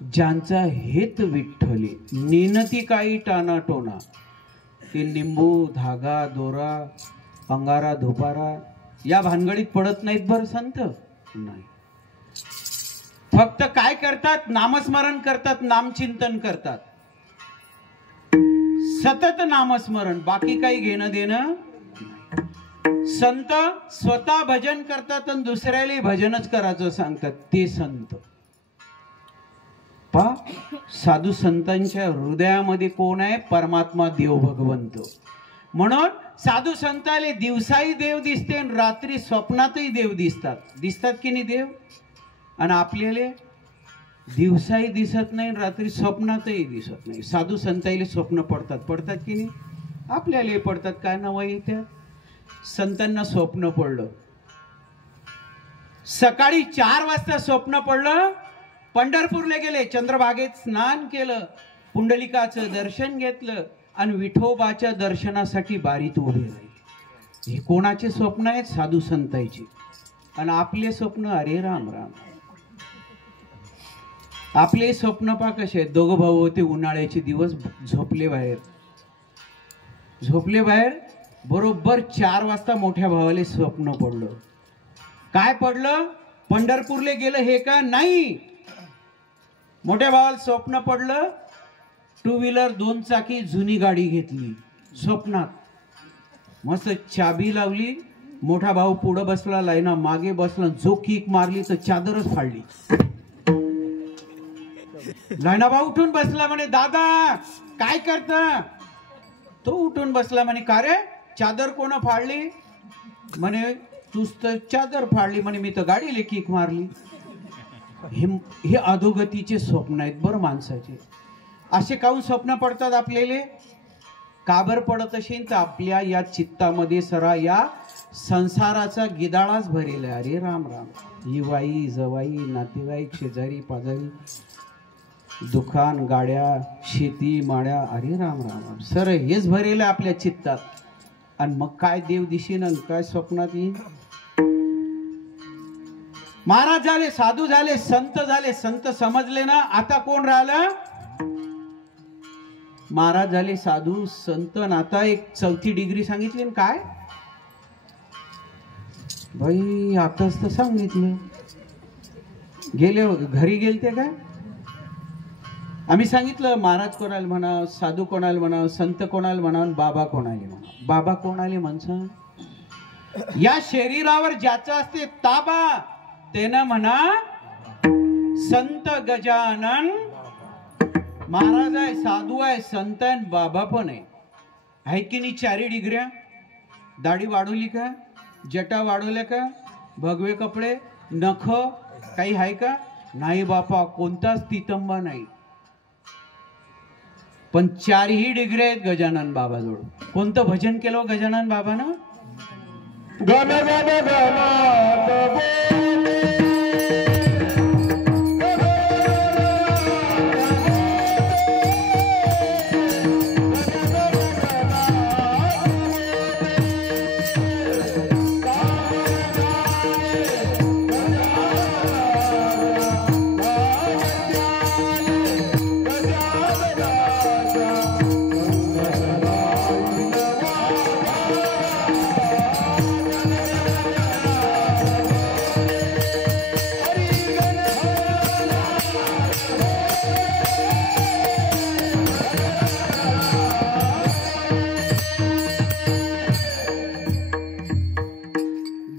ज्यांचा हेत विठ्ठली, नेनती काही टाना टोना. ते लिंबू धागा दोरा अंगारा धुपारा या भानगडीत पडत नाहीत बर संत. नाही, फक्त काय करतात, नामस्मरण करतात, नामचिंतन करतात, सतत नामस्मरण, बाकी काही घेणं देणं. संत स्वतः भजन करतात आणि दुसऱ्याला भजनच करायचं सांगतात, ते संत. पा साधू संतांच्या हृदयामध्ये कोण आहे? परमात्मा देव भगवंत. म्हणून साधू संताले दिवसाही देव दिसते आणि रात्री स्वप्नातही देव दिसतात की नाही देव. आणि आपल्याला दिवसाही दिसत नाही, रात्री स्वप्नातही दिसत नाही. साधू संताईले स्वप्न पडतात की नाही, आपल्याला पडतात. काय नाव आहे त्या संतांना स्वप्न पडलं, सकाळी 4 वाजता स्वप्न पडलं. पंढरपूरला गेले, चंद्रभागेत स्नान केलं, पुंडलिकाचं दर्शन घेतलं आणि विठोबाच्या दर्शनासाठी बारीत उभे राहिले. हे कोणाचे स्वप्न आहेत? साधू संतांची. आणि आपले स्वप्न, अरे राम राम. आपले स्वप्न पा कसे आहेत? दोघं भाऊ होते, उन्हाळ्याचे दिवस, झोपले बाहेर. बरोबर 4 वाजता मोठ्या भावाले स्वप्न पडलं. काय पडलं? पंढरपूरला गेलं हे का? नाही, मोठ्या भावाला स्वप्न पडलं 2 व्हीलर 2 चाकी जुनी गाडी घेतली. स्वप्नात मस्त चाबी लावली, मोठा भाऊ पुढे बसला, लाईना मागे बसला, जो किक मारली तर चादरच फाडली. लाईना भाऊ उठून बसला, म्हणे दादा काय करता? तो उठून बसला, म्हणे का रे चादर कोण फाडली? म्हणे तूच तर चादर फाडली. म्हणे मी तर गाडीला किक मारली. हे अधोगतीचे स्वप्न आहेत बरं माणसाचे. असे काहून स्वप्न पडतात आपल्याला? का बरं पडत असेल तर आपल्या या चित्तामध्ये सरा या संसाराचा गिदाळाच भरेला. अरे राम राम. ही वाई जवाई नातेवाईक शेजारी पाजारी, दुकान गाड्या शेती माड्या, अरे राम राम सर हेच भरेलं आपल्या चित्तात. आणि मग काय देव दिसेन आणि काय स्वप्नात येईल? महाराज झाले, साधू झाले, संत झाले, संत समजले ना. आता कोण राहिलं? महाराज झाले, साधू संत. आता एक 4थी डिग्री सांगितली ना. काय भाई आताच तर सांगितलं. गेले घरी गेलते काय? आम्ही सांगितलं महाराज कोणाला म्हणा, साधू कोणाला म्हणा, संत कोणाला म्हणा, बाबा कोणाला म्हणा. बाबा कोणाला म्हणसा? या शरीरावर ज्याचं असते ताबा त्यानं म्हणा संत गजानन महाराज आहे, साधू आहे, संत आहे, बाबा पण आहे की नाही? 4 डिग्र्या. दाढी वाढवली का? जटा वाढवल्या का? भगवे कपडे, नख काही आहे का? नाही बापा, कोणताच तितंबा नाही. पण 4ही डिग्री आहेत गजानन बाबाजवळ. कोणतं भजन केलं गजानन बाबानं? गण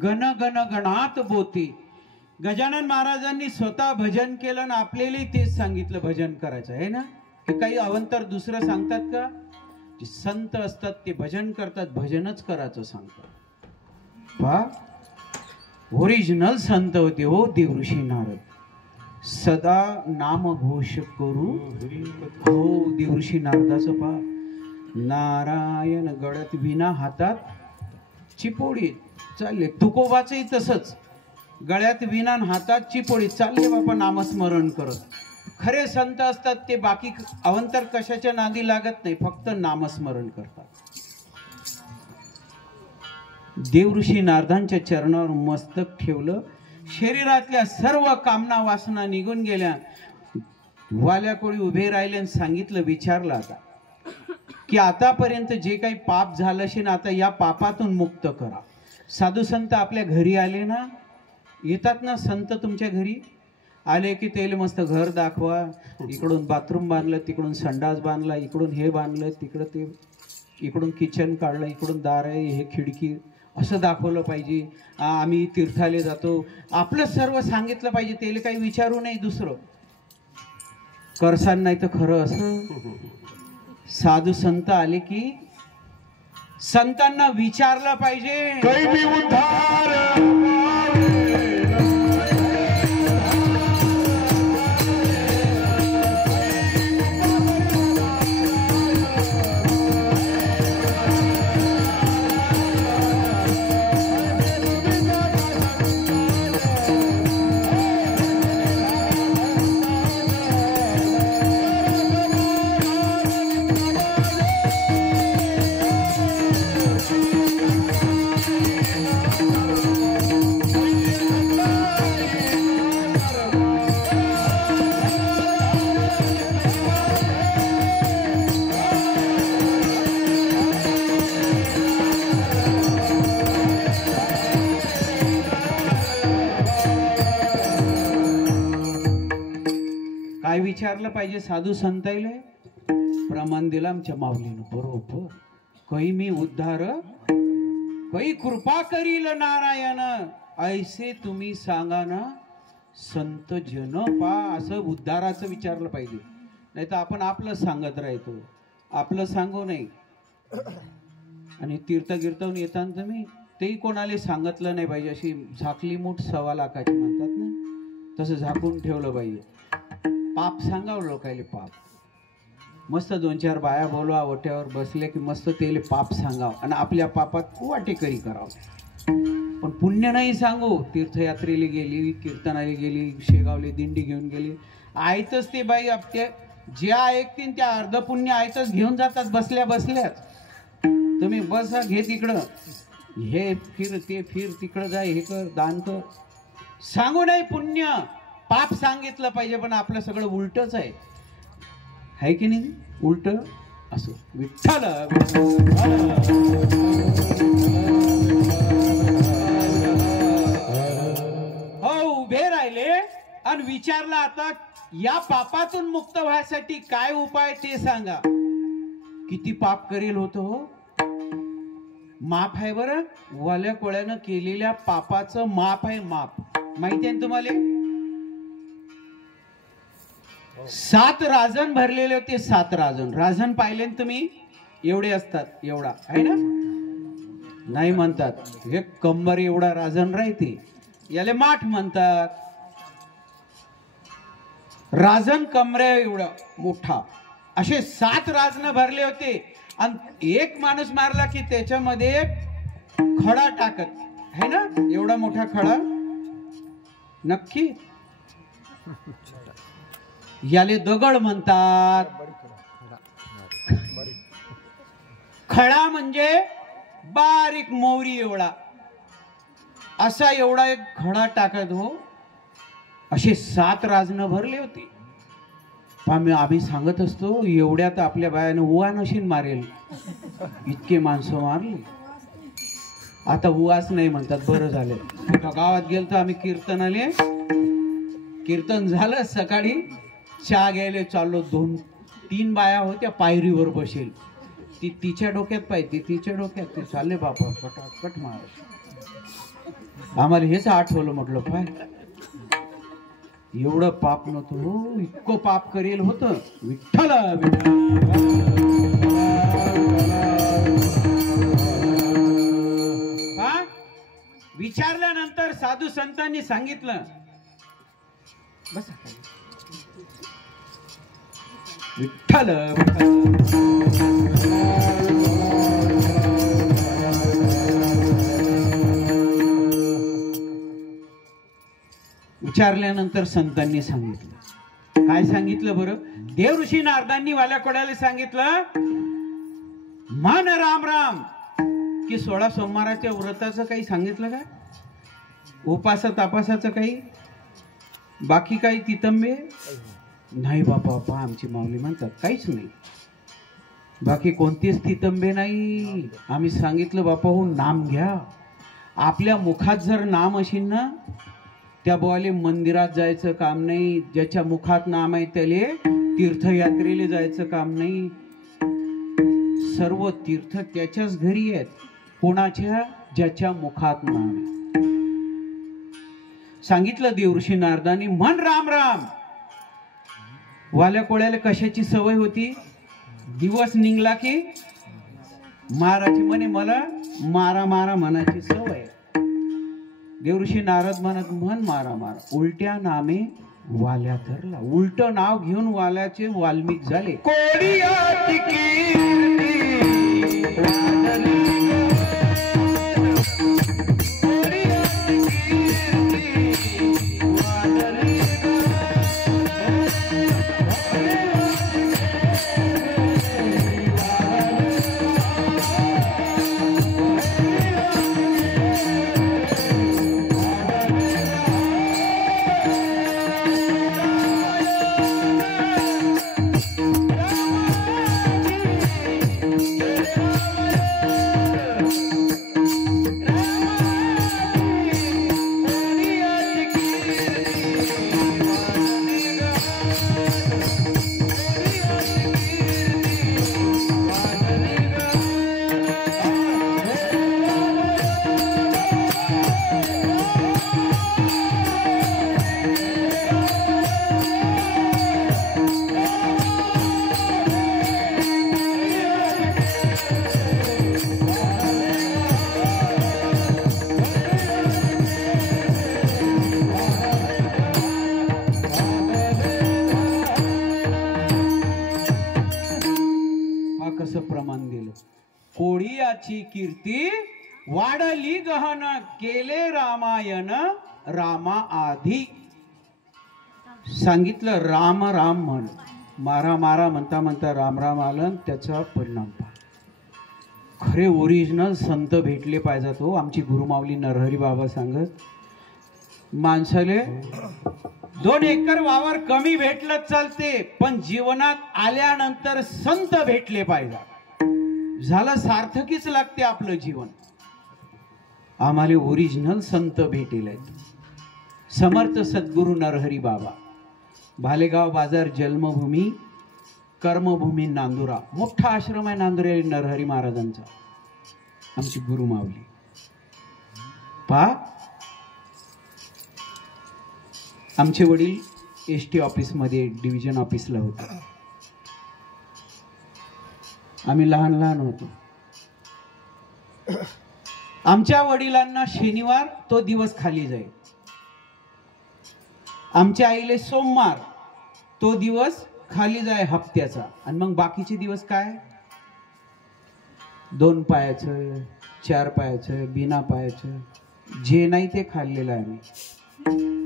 गण गणात गणात बोती. गजानन महाराजांनी स्वतः भजन केलं आणि आपल्याला तेच सांगितलं भजन करायचं आहे ना. की काही अवंतर दुसरं सांगतात का? जे संत असतात ते भजन करतात, भजनच करायचं सांगतात. पहा ओरिजिनल संत होते हो देवऋषी नारद. सदा नाम घोष करू हो देवऋषी नारदाचं. पहा नारायण गळ्यात विना, हातात चिपोडी चालले. तुकोबाचंही तसंच, गळ्यात विनान हातात चिपोडी चालले बाबा नामस्मरण करत. खरे संत असतात ते बाकी अवंतर कशाच्या नादी लागत नाही, फक्त नामस्मरण करतात. देवऋषी नारदांच्या चरणावर मस्तक ठेवलं. शरीरातल्या सर्व कामना वासना निघून गेल्या. वाल्या कोळी उभे राहिले आणि सांगितलं, विचारलं आता की आतापर्यंत जे काही पाप झालं असेल आता या पापातून मुक्त करा. साधू संत आपल्या घरी आले ना, येतात ना संत तुमच्या घरी आले की तेल मस्त घर दाखवा, इकडून बाथरूम बांधलं, तिकडून संडास बांधला, इकडून हे बांधलं, तिकडं ते, इकडून किचन काढलं, इकडून दार आहे, हे खिडकी, असं दाखवलं पाहिजे. आम्ही तीर्थाले जातो, आपलं सर्व सांगितलं पाहिजे. तेल काही विचारू नाही दुसरं करसान नाही तर खरं असं. साधू संत आले की संतांना विचारलं पाहिजे, कैमी उद्धार काय विचारलं पाहिजे साधू संताईले? प्रमाण दिलं आमच्या माऊलीनं बरोबर. कै मी उद्धार कै कृपा करील नारायण, ऐसे तुम्ही सांगा ना संत जन पा. असं उद्धाराचं विचारलं पाहिजे. नाही तर आपण आपलं सांगत राहतो, आपलं सांगू नाही. आणि तीर्थगिरताहून येताना तुम्ही तेही कोणाला सांगितलं नाही पाहिजे. अशी झाकली मूठ 1.25 लाखाची म्हणतात ना, तसं झाकून ठेवलं पाहिजे. पाप सांगावं लोकायले, पाप मस्त 2-4 बाया बोलवा, ओट्यावर बसले की मस्त तेले पाप सांगाव आणि आपल्या पापात वाटेकरी करावं. पण पुण्य नाही सांगू. तीर्थयात्रेला गेली, कीर्तनाला गेली, शेगावले दिंडी घेऊन गेली, आयतच ते बाई आपल्या ज्या ऐकतील त्या अर्ध पुण्य आयतच घेऊन जातात बसल्या बसल्याच. तुम्ही बसा, घे तिकडं, हे फिर, ते फिर, तिकडं जाय, हे कर, दान कर, सांगू नाही पुण्य. पाप सांगितलं पाहिजे. पण आपलं सगळं उलटच आहे की नाही? उलट असो. विठ्ठल हो उभे राहिले आणि विचारलं, आता या पापातून मुक्त व्हायसाठी काय उपाय ते सांगा. किती पाप करेल होतं हो? माप आहे बरं. वाल्या कोळ्यानं केलेल्या पापाचं माप आहे, माप. माहिती आहे तुम्हाला? 7 राजन भरलेले होते. 7 राजन. राजन पाहिले तुम्ही? एवढे असतात, एवढा आहे ना? नाही म्हणतात, हे कंबर एवढा राजन राहते, याले माठ म्हणतात. राजन कमरे एवढा मोठा, असे 7 राजन भरले होते. आणि एक माणूस मारला की त्याच्यामध्ये खडा टाकत आहे ना, एवढा मोठा खडा. नक्की याले दगड म्हणतात. खडा म्हणजे बारीक मोहरी एवढा, असा एवढा एक खडा टाकत हो. असे 7 राजन भरले होते. आम्ही सांगत असतो, एवढ्यात आपल्या बायानं उवा नशीन मारेल, इतके माणसं मारली. आता उवाच नाही म्हणतात, बरं झालं. एका गावात गेलतो आम्ही कीर्तनाले. कीर्तन झालं, सकाळी चहा घ्यायला चाललो. 2-3 बाया होत्या पायरीवर बसेल. ती तिच्या डोक्यात पाहिजे, तिच्या डोक्यात ते चालले बापा कटाकट मार. आम्हाला हेच आठवलं, म्हटलं पाय एवढं पाप नव्हतं हो, इतकं पाप करेल होतं. विठ्ठल विचारल्यानंतर साधू संतांनी सांगितलं, बस विठ्ठल विचारल्यानंतर संतांनी सांगितलं. काय सांगितलं बरं? देव ऋषी नारदांनी वाल्या कोड्याला सांगितलं, मन राम राम की 16 सोमवाराच्या व्रताचं काही सांगितलं का? उपासा तापासाचं काही, बाकी काही तितंबे नाही बापा आमची माऊली म्हणतात काहीच नाही, बाकी कोणतीच तितंबे नाही. आम्ही सांगितलं बापा हो नाम घ्या. आपल्या मुखात जर नाम असेल ना, त्या बोवाले मंदिरात जायचं काम नाही. ज्याच्या मुखात नाम आहे त्याले तीर्थयात्रेला जायचं काम नाही. सर्व तीर्थ त्याच्याच घरी आहेत. कोणाच्या? ज्याच्या मुखात नाम आहे. सांगितलं देवऋषी नारदांनी, म्हण राम राम. वाल्या कोळ्याला कशाची सवय होती? दिवस निघला की माराची, म्हणे मला मारा मारा म्हणाची सवय. देवऋषी नारद म्हणत, म्हण मारा मारा. उलट्या नामे वाल्या धरला. उलट नाव घेऊन वाल्याचे वाल्मिक झाले. कोडियाची कीर्ती वाढली कोळीयाची कीर्ती वाढली गहन, केले रामायण रामा आधी. सांगितलं राम राम म्हण. मारा मारा म्हणता म्हणता राम राम आलं. त्याचा परिणाम पहा. खरे ओरिजिनल संत भेटले पाहिजेत हो. आमची गुरुमाऊली नरहरी बाबा सांगत, माणसाले 2 एकर वावर कमी भेटलं चालते, पण जीवनात आल्यानंतर संत भेटले पाहिजे. झालं सार्थकीच लागते आपलं जीवन. आम्हाला ओरिजिनल संत भेटेल आहेत. समर्थ सद्गुरु नरहरी बाबा, भालेगाव बाजार जन्मभूमी, कर्मभूमी नांदुरा. मोठा आश्रम आहे नांदुरा नरहरी महाराजांचा. आमची गुरुमाऊली पहा. आमचे वडील एसटी ऑफिस मध्ये डिव्हिजन ऑफिसला होते. आम्ही लहान लहान होतो. आमच्या वडिलांना शनिवार तो दिवस खाली जाईल. आमच्या आईले सोमवार तो दिवस खाली जाय हप्त्याचा. आणि मग बाकीचे दिवस काय? 2 पायाचं, 4 पायाचं, बिना पायाचं, जे नाही ते खाल्लेलं आहे. आम्ही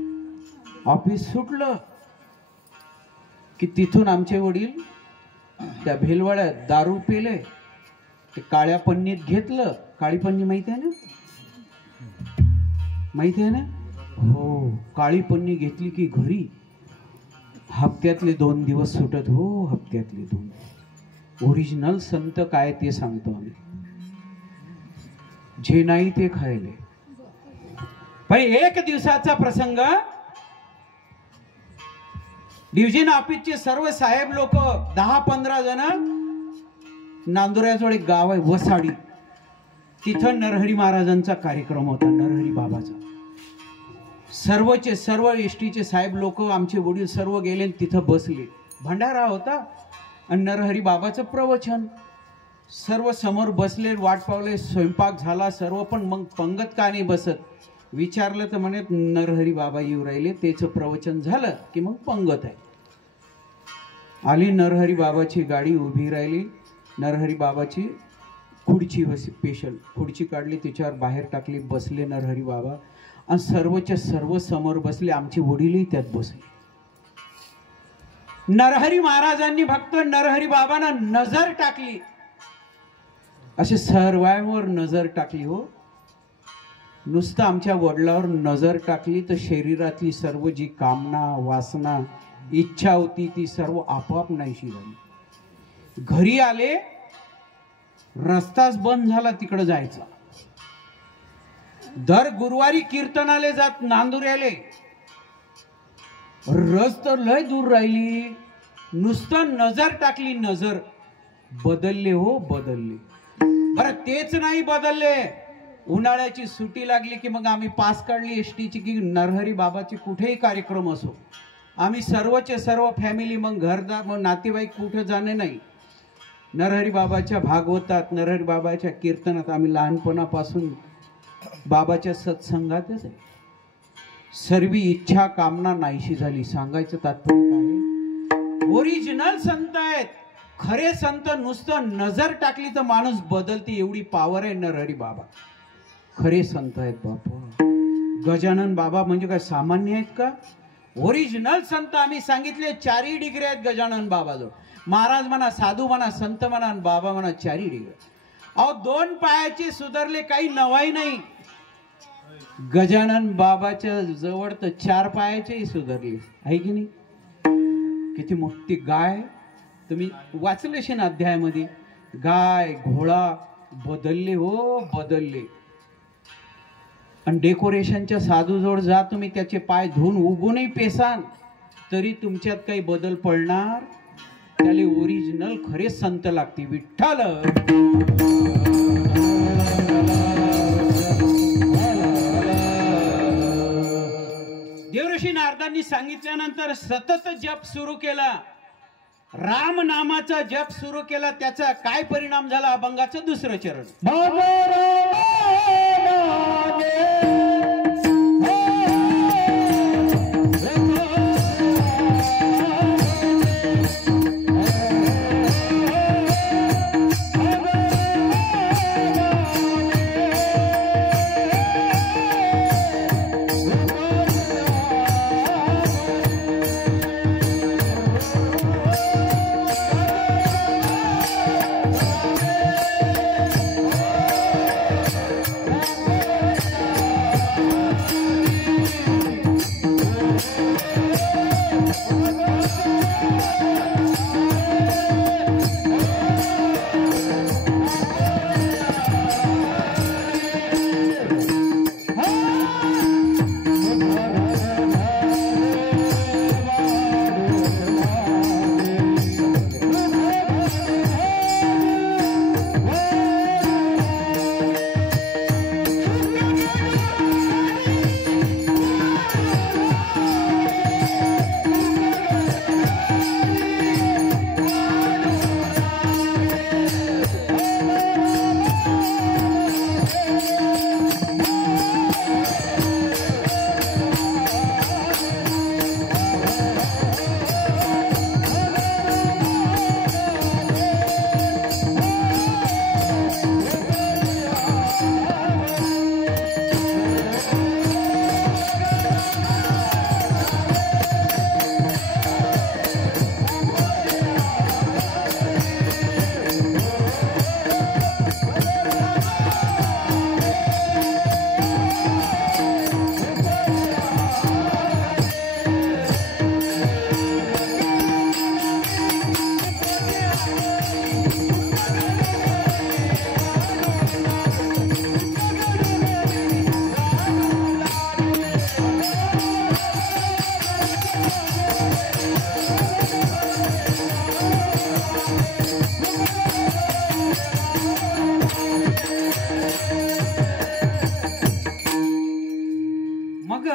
ऑफिस सुटलं की तिथून आमचे वडील त्या भेलवाड्यात दारू पेले, ते काळ्या पन्नीत घेतलं. काळी पन्नी माहिती आहे ना? माहिती आहे ना? हो. काळी पन्नी घेतली की घरी हप्त्यातले 2 दिवस सुटत हो. हप्त्यातले 2. ओरिजिनल संत काय ते सांगतो आम्ही. जे नाही ते खायले. पण एक दिवसाचा प्रसंग, डिव्हिजन ऑफिसचे सर्व साहेब लोक 10-15 जण, नांदुऱ्याजवळ एक गाव आहे वसाडी, तिथं नरहरी महाराजांचा कार्यक्रम होता. नरहरी बाबाचा. सर्वचे सर्व एसटीचे साहेब लोक, आमचे वडील सर्व गेले. तिथं बसले. भंडारा होता आणि नरहरी बाबाचं प्रवचन. सर्व समोर बसले, वाट पावले. स्वयंपाक झाला सर्व. पण मग पंगत का नाही बसत विचारलं तर म्हणत नरहरी बाबा येऊ राहिले. त्याचं प्रवचन झालं की मग पंगत आहे. आली नरहरी बाबाची गाडी उभी राहिली. नरहरी बाबाची खुर्ची स्पेशल खुर्ची काढली, तिच्यावर बाहेर टाकली. बसले नरहरी बाबा आणि सर्वच्या सर्व समोर बसले. आमचे वडीलही त्यात बसले. नरहरी महाराजांनी फक्त नरहरी बाबांना नजर टाकली असे सर्वांवर नजर टाकली हो. नुसतं आमच्या वडिलावर नजर टाकली तर शरीरातली सर्व जी कामना वासना इच्छा होती ती सर्व आपोआप नाहीशी झाली. घरी आले, रस्ताच बंद झाला तिकडे जायचा. दर गुरुवारी कीर्तनाले जात नांदुऱ्याले, रस तर लय दूर राहिली. नुसतं नजर टाकली, नजर बदलले हो, बदलले. बरं तेच नाही बदलले, उन्हाळ्याची सुट्टी लागली की मग आम्ही पास काढली एसटीची की नरहरी बाबाचे कुठेही कार्यक्रम असो, आम्ही सर्वचे सर्व फॅमिली मग घरदार मग नातेवाईक कुठे जाणे नाही. नरहरी बाबाच्या भागवतात, नरहरी बाबाच्या कीर्तनात आम्ही लहानपणापासून बाबाच्या सत्संगातच आहे. सर्व इच्छा कामना नाहीशी झाली. सांगायचं तात्पर्य काय? ओरिजिनल संत आहेत, खरे संत. नुसतं नजर टाकली तर माणूस बदलते, एवढी पावर आहे नरहरी बाबा. खरे संत आहेत बापा. गजानन बाबा म्हणजे काय सामान्य आहेत का? ओरिजिनल संत. आम्ही सांगितले 4 डिग्री आहेत गजानन बाबाजवळ. महाराज म्हणा, साधू म्हणा, संत म्हणा, बाबा म्हणा, 4 डिग्री. अहो 2 पायाचे सुधारले, काही नवाई नाही. गजानन बाबाच्या जवळ तर 4 पायाचेही सुधारले आहे की नाही? किती मोठी गाय, तुम्ही वाचले असेल अध्यायामध्ये. गाय घोडा बदलले हो, बदलले. आणि डेकोरेशनच्या साधूजवळ जा तुम्ही, त्याचे पाय धुवून उगूनही पेसान तरी तुमच्यात काही बदल पडणार? त्याला ओरिजिनल खरे संत लागते. विठ्ठल देवऋषी नारदांनी सांगितल्यानंतर सतत जप सुरू केला, राम नामाचा जप सुरू केला. त्याचा काय परिणाम झाला? अभंगाचं 2रं चरण.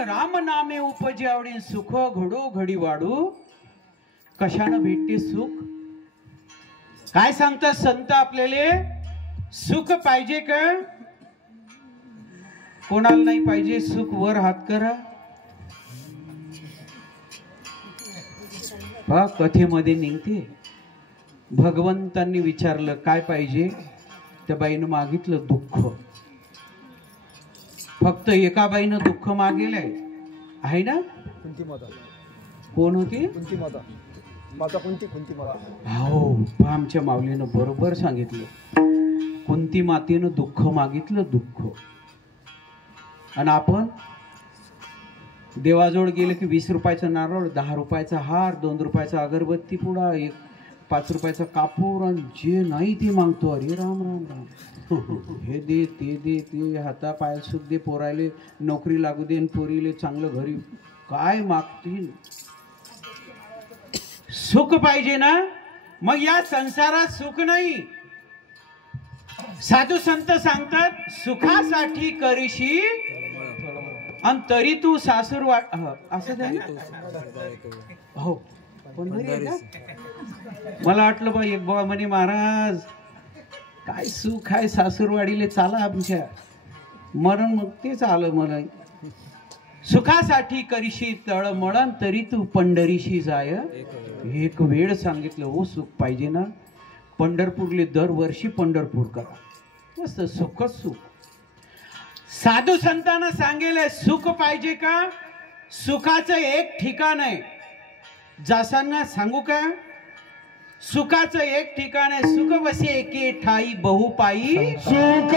राम नामे उपजे आवडीन सुख घडो घडी वाढू. कशानं भेटते सुख? काय सांगतात संत आपल्याला? सुख पाहिजे का? कोणाला नाही पाहिजे सुख? वर हात करा. पहा कथेमध्ये निघते. भगवंतांनी विचारलं काय पाहिजे? त्या बाईनं मागितलं दुःख. फक्त एका बाईनं दुःख मागेलंय आहे ना? कुंती माता. कोण होती? कुंती माता. माता कुंती, कुंती माता. हो, आमच्या माऊलीनं बरोबर सांगितलं. कुंती मातेनं दुःख मागितलं, दुःख. आणि आपण देवाजवळ गेलं की 20 रुपयाचा नारळ, 10 रुपयाचा हार, 2 रुपयाचा अगरबत्ती पुडा, 5 रुपयाचा कापूर, आणि जे नाही ते मागतो. अरे राम राम राम, हे दे ते दे, ते हाता पाय सुख दे, पोरायले नोकरी लागू दे, पोरीले चांगलं घरी, काय मागतील. सुख पाहिजे ना, मग या संसारात सुख नाही. साधू संत सांगतात सुखासाठी करीशी आणि तरी तू सासूर वाट, असं द्या ना. हो पंढरी आहे का? मला वाटलं बा एक बाबा म्हणे महाराज काय सुख आहे सासूरवाडीले, चाला आमच्या. मरण मग तेच आलं मला. सुखासाठी करीशी तळमळण तरी तू पंढरीशी जाय एक वेळ. सांगितलं हो सुख पाहिजे ना, पंढरपूरले दरवर्षी पंढरपूर करा, मस्त सुखच सुख. साधू संतांना सांगेल सुख पाहिजे का, सुखाचं एक ठिकाण आहे. जासांना सांगू का, सुखाचं एक ठिकाण आहे. सुख वसे एके ठाई बहुपाई सुख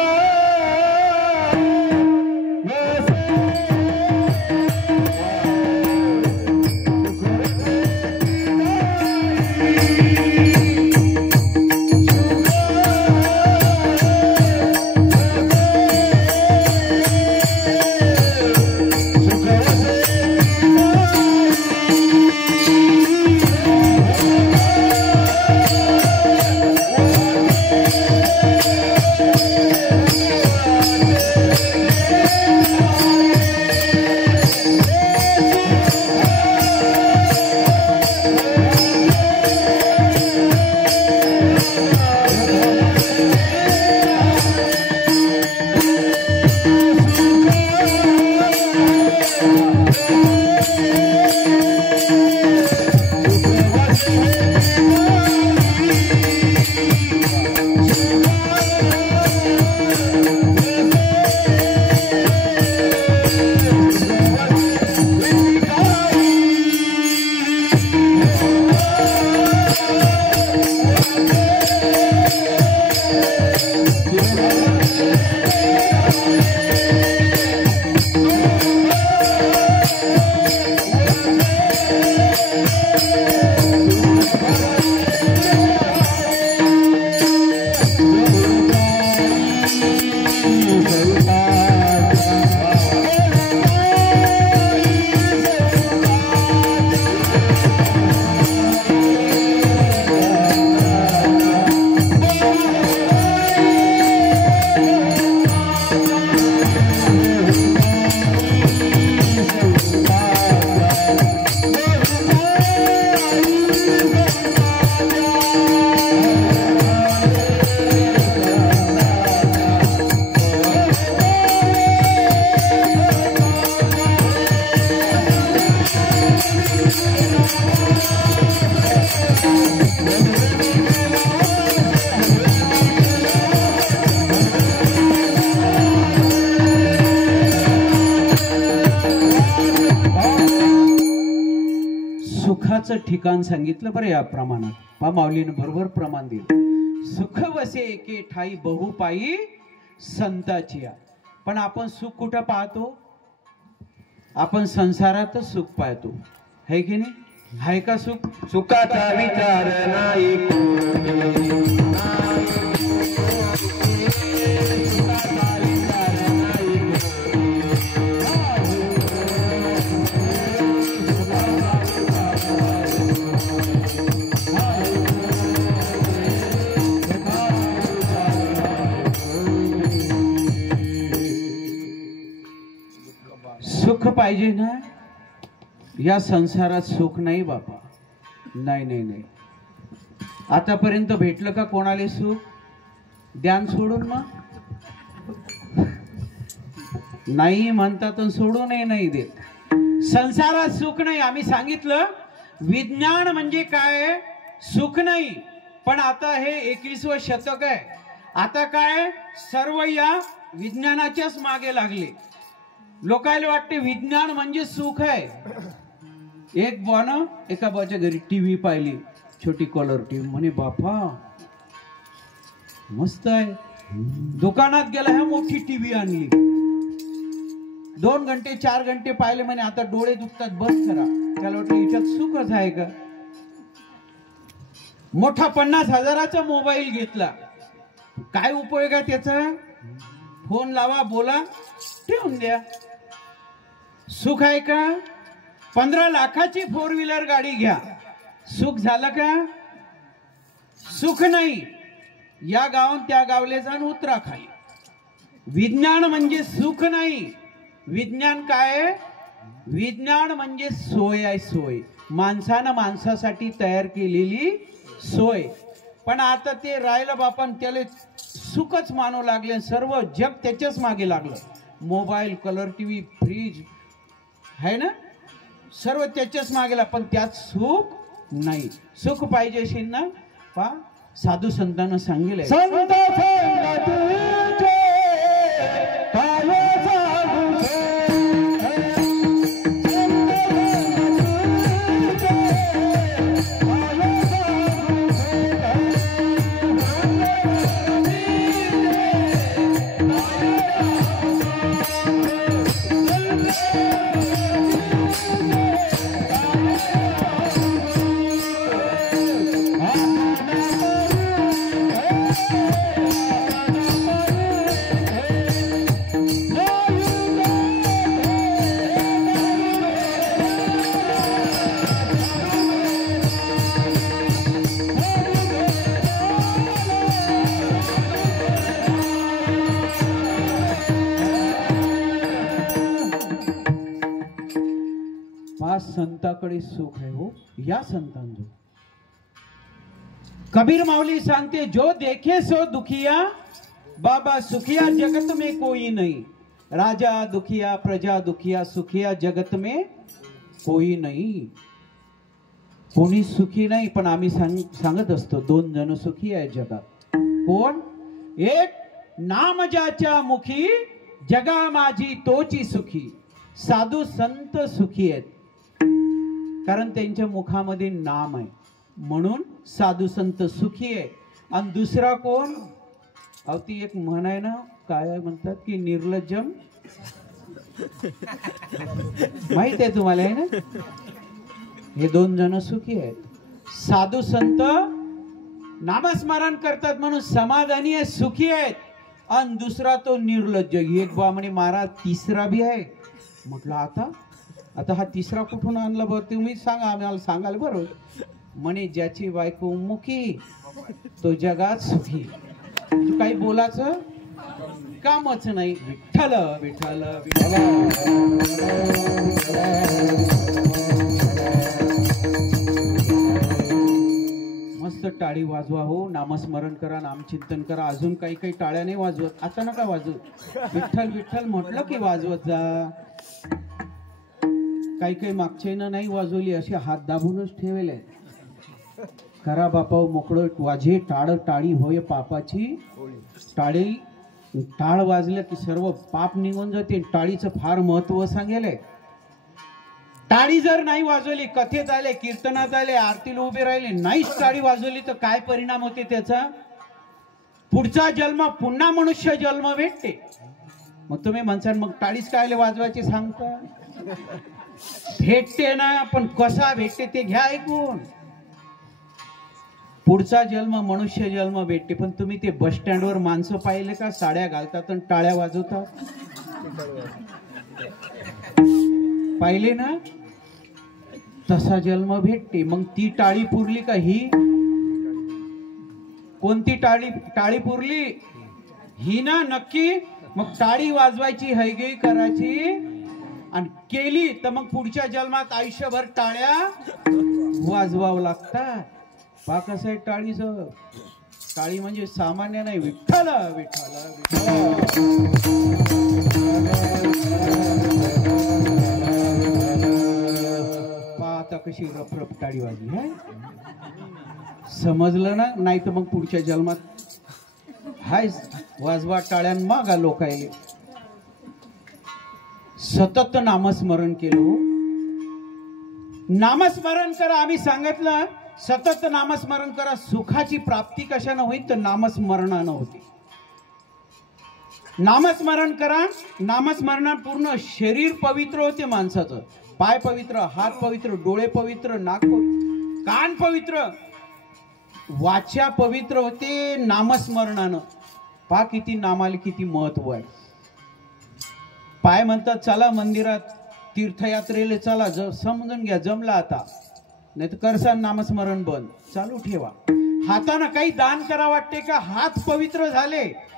सुखाचं ठिकाण सांगितलं बरं या प्रमाणात. पा माऊलीनं बरोबर प्रमाण दिलं. सुख वसे एके ठाई बहुपाई संताची. पण आपण सुख कुठं पाहतो, आपण संसारातच सुख पाहतो, है की नाही? आहे का सुख? सुखाचा विचार नाही. सुख पाहिजे ना, या संसारात सुख नाही बापा. नाही नाही नाही. आतापर्यंत भेटलं का कोणाला सुख? ध्यान सोडून मग नाही म्हणतात, सोडूनही नाही देत. संसारात सुख नाही. आम्ही सांगितलं विज्ञान म्हणजे काय, सुख नाही. पण आता हे 21वे शतक आहे. आता काय सर्व या विज्ञानाच्याच मागे लागले. लोकांना वाटते विज्ञान म्हणजे सुख आहे. एक बॉन एका बाच्या घरी टीव्ही पाहिली, छोटी कलर टीव्ही. म्हणे बापा मस्त आहे, दुकानात गेला, ह्या मोठी टीव्ही आणली, 2 घंटे 4 घंटे पाहिले, म्हणे आता डोळे दुखतात, बस करा. त्याला वाटलं याच्यात सुखच आहे का. मोठा 50,000चा मोबाईल घेतला, काय उपयोग आहे त्याचा. फोन लावा, बोला, ठेवून द्या. सुख आहे का. 15 लाखाची 4 व्हीलर गाडी घ्या, सुख झालं का. सुख नाही. या गावात त्या गावले जाण उतरा खाली. विज्ञान म्हणजे सुख नाही. विज्ञान काय. विज्ञान म्हणजे सोय आहे. सोय माणसानं माणसासाठी तयार केलेली सोय. पण आता ते राहिलं बापन, त्याला सुखच मानू लागले. सर्व जग त्याच्याच मागे लागलं. मोबाईल, कलर टीव्ही, फ्रीज है ना, सर्व त्याच्याच मागे लागलं. पण त्यात सुख नाही. सुख पाहिजे असेल ना, पा साधू संतांना सांगितलंय. संताकडे सुख आहे हो. या संतांजो कबीर माऊली सांगते, जो देखे सो दुखिया, बाबा सुखिया जगत में कोई नहीं. राजा दुखिया, प्रजा दुखिया, सुखिया जगत में कोई नहीं. कोणी सुखी नाही. पण आम्ही सांगत असतो 2 जण सुखी आहे जगात. कोण. एक, नाम ज्याच्या मुखी, जगा माझी तोची सुखी. साधू संत सुखी आहेत, कारण त्यांच्या मुखामध्ये नाम आहे, म्हणून साधू संत सुखी आहे. आणि दुसरा कोण. अहो ती एक म्हण आहे ना, काय म्हणतात की निर्लज्जम, माहित आहे तुम्हाला आहे ना. हे 2 जण सुखी आहेत. साधू संत नामस्मरण करतात म्हणून समाधानी आहे, सुखी आहेत. आणि दुसरा तो निर्लज्ज. एक बा म्हणे महाराज तिसरा बी आहे. म्हटलं आता हा तिसरा कुठून आणला बरं, तुम्ही सांगा, आम्हाला सांगाल बरं. म्हणे ज्याची बायको मुखी तो जगात सुखी. काही बोलायचं कामच नाही. विठ्ठल विठ्ठल विठ्ठल. मस्त टाळी वाजवा हो, नामस्मरण करा, नामचिंतन करा. अजून काही काही टाळ्या नाही वाजवत, आता नका वाजवू. विठ्ठल विठ्ठल म्हटलं की वाजवत जा. काही काही मागच्यानं नाही वाजवली, असे हात दाबूनच ठेवले. करा बापा मोकळं वाजे टाळ टाळी होय पापाची. टाळी टाळ वाजलं की सर्व पाप निघून जाते. टाळीचं फार महत्व सांगेलंय. टाळी जर नाही वाजवली, कथेत आले, कीर्तनात आले, आरतीला उभे राहिले, नाहीच टाळी वाजवली तर काय परिणाम होते त्याचा. पुढचा जन्म पुन्हा मनुष्य जन्म भेटते. मग तुम्ही म्हणसान मग टाळीच काय वाजवायची सांगता. भेटते ना, पण कसा भेटते ते घ्या ऐकून. पुढचा जन्म मनुष्य जन्म भेटते. पण तुम्ही ते बस स्टँडवर माणसं पाहिले का, साड्या घालतात आणि टाळ्या वाजवतात, पाहिले ना. तसा जन्म भेटते. मग ती टाळी पुरली का. ही कोणती टाळी पुरली ही ना नक्की. मग टाळी वाजवायची, हैगई करायची, आणि केली तर मग पुढच्या जन्मात आयुष्यभर टाळ्या वाजवावं लागतात. पा कसं आहे टाळीचं. टाळी म्हणजे सामान्य नाही. विठ्ठल विठ्ठल पा आता कशी रपरप टाळी वाजली आहे. समजलं ना. नाही तर मग पुढच्या जन्मात हाय वाजवा टाळ्यान मागा लोकायले. सतत नामस्मरण केलो. नामस्मरण करा. आम्ही सांगितलं सतत नामस्मरण करा. सुखाची प्राप्ती कशानं होईल तर नामस्मरणानं होते. नामस्मरण करा. नामस्मरणात पूर्ण शरीर पवित्र होते माणसाचं. पाय पवित्र, हात पवित्र, डोळे पवित्र, नाक पवित्र, कान पवित्र, वाचा पवित्र होते नामस्मरणानं. पहा किती नामाला किती महत्व आहे. पाय म्हणतात चला मंदिरात तीर्थयात्रेला चला, समजून घ्या जमला आता, नाही तर करसान नामस्मरण बंद, चालू ठेवा. हातानं काही दान करा वाटते का? हात पवित्र झाले.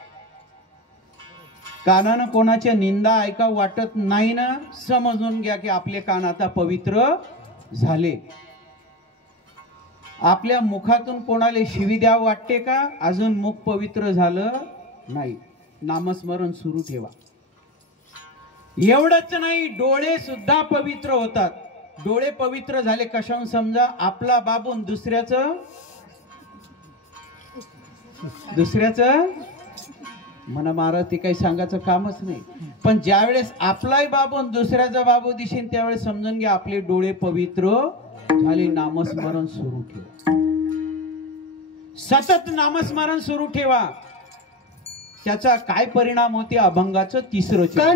कानानं कोणाच्या निंदा ऐका वाटत नाही ना, समजून घ्या की आपले कान आता पवित्र झाले. आपल्या मुखातून कोणाला शिवी द्या वाटते का? अजून मुख पवित्र झालं नाही. नामस्मरण सुरू ठेवा. एवढंच नाही, डोळे सुद्धा पवित्र होतात. डोळे पवित्र झाले कशाहून समजा? आपला बाबून दुसऱ्याचं मना मारा ते काही सांगायचं कामच नाही. पण ज्यावेळेस आपलाही बाबून दुसऱ्याचा बाबू दिसेल त्यावेळेस समजून घ्या आपले डोळे पवित्र झाले. नामस्मरण सुरू ठेवा. सतत नामस्मरण सुरू ठेवा. त्याचा काय परिणाम होते? अभंगाचं तिसरं होते.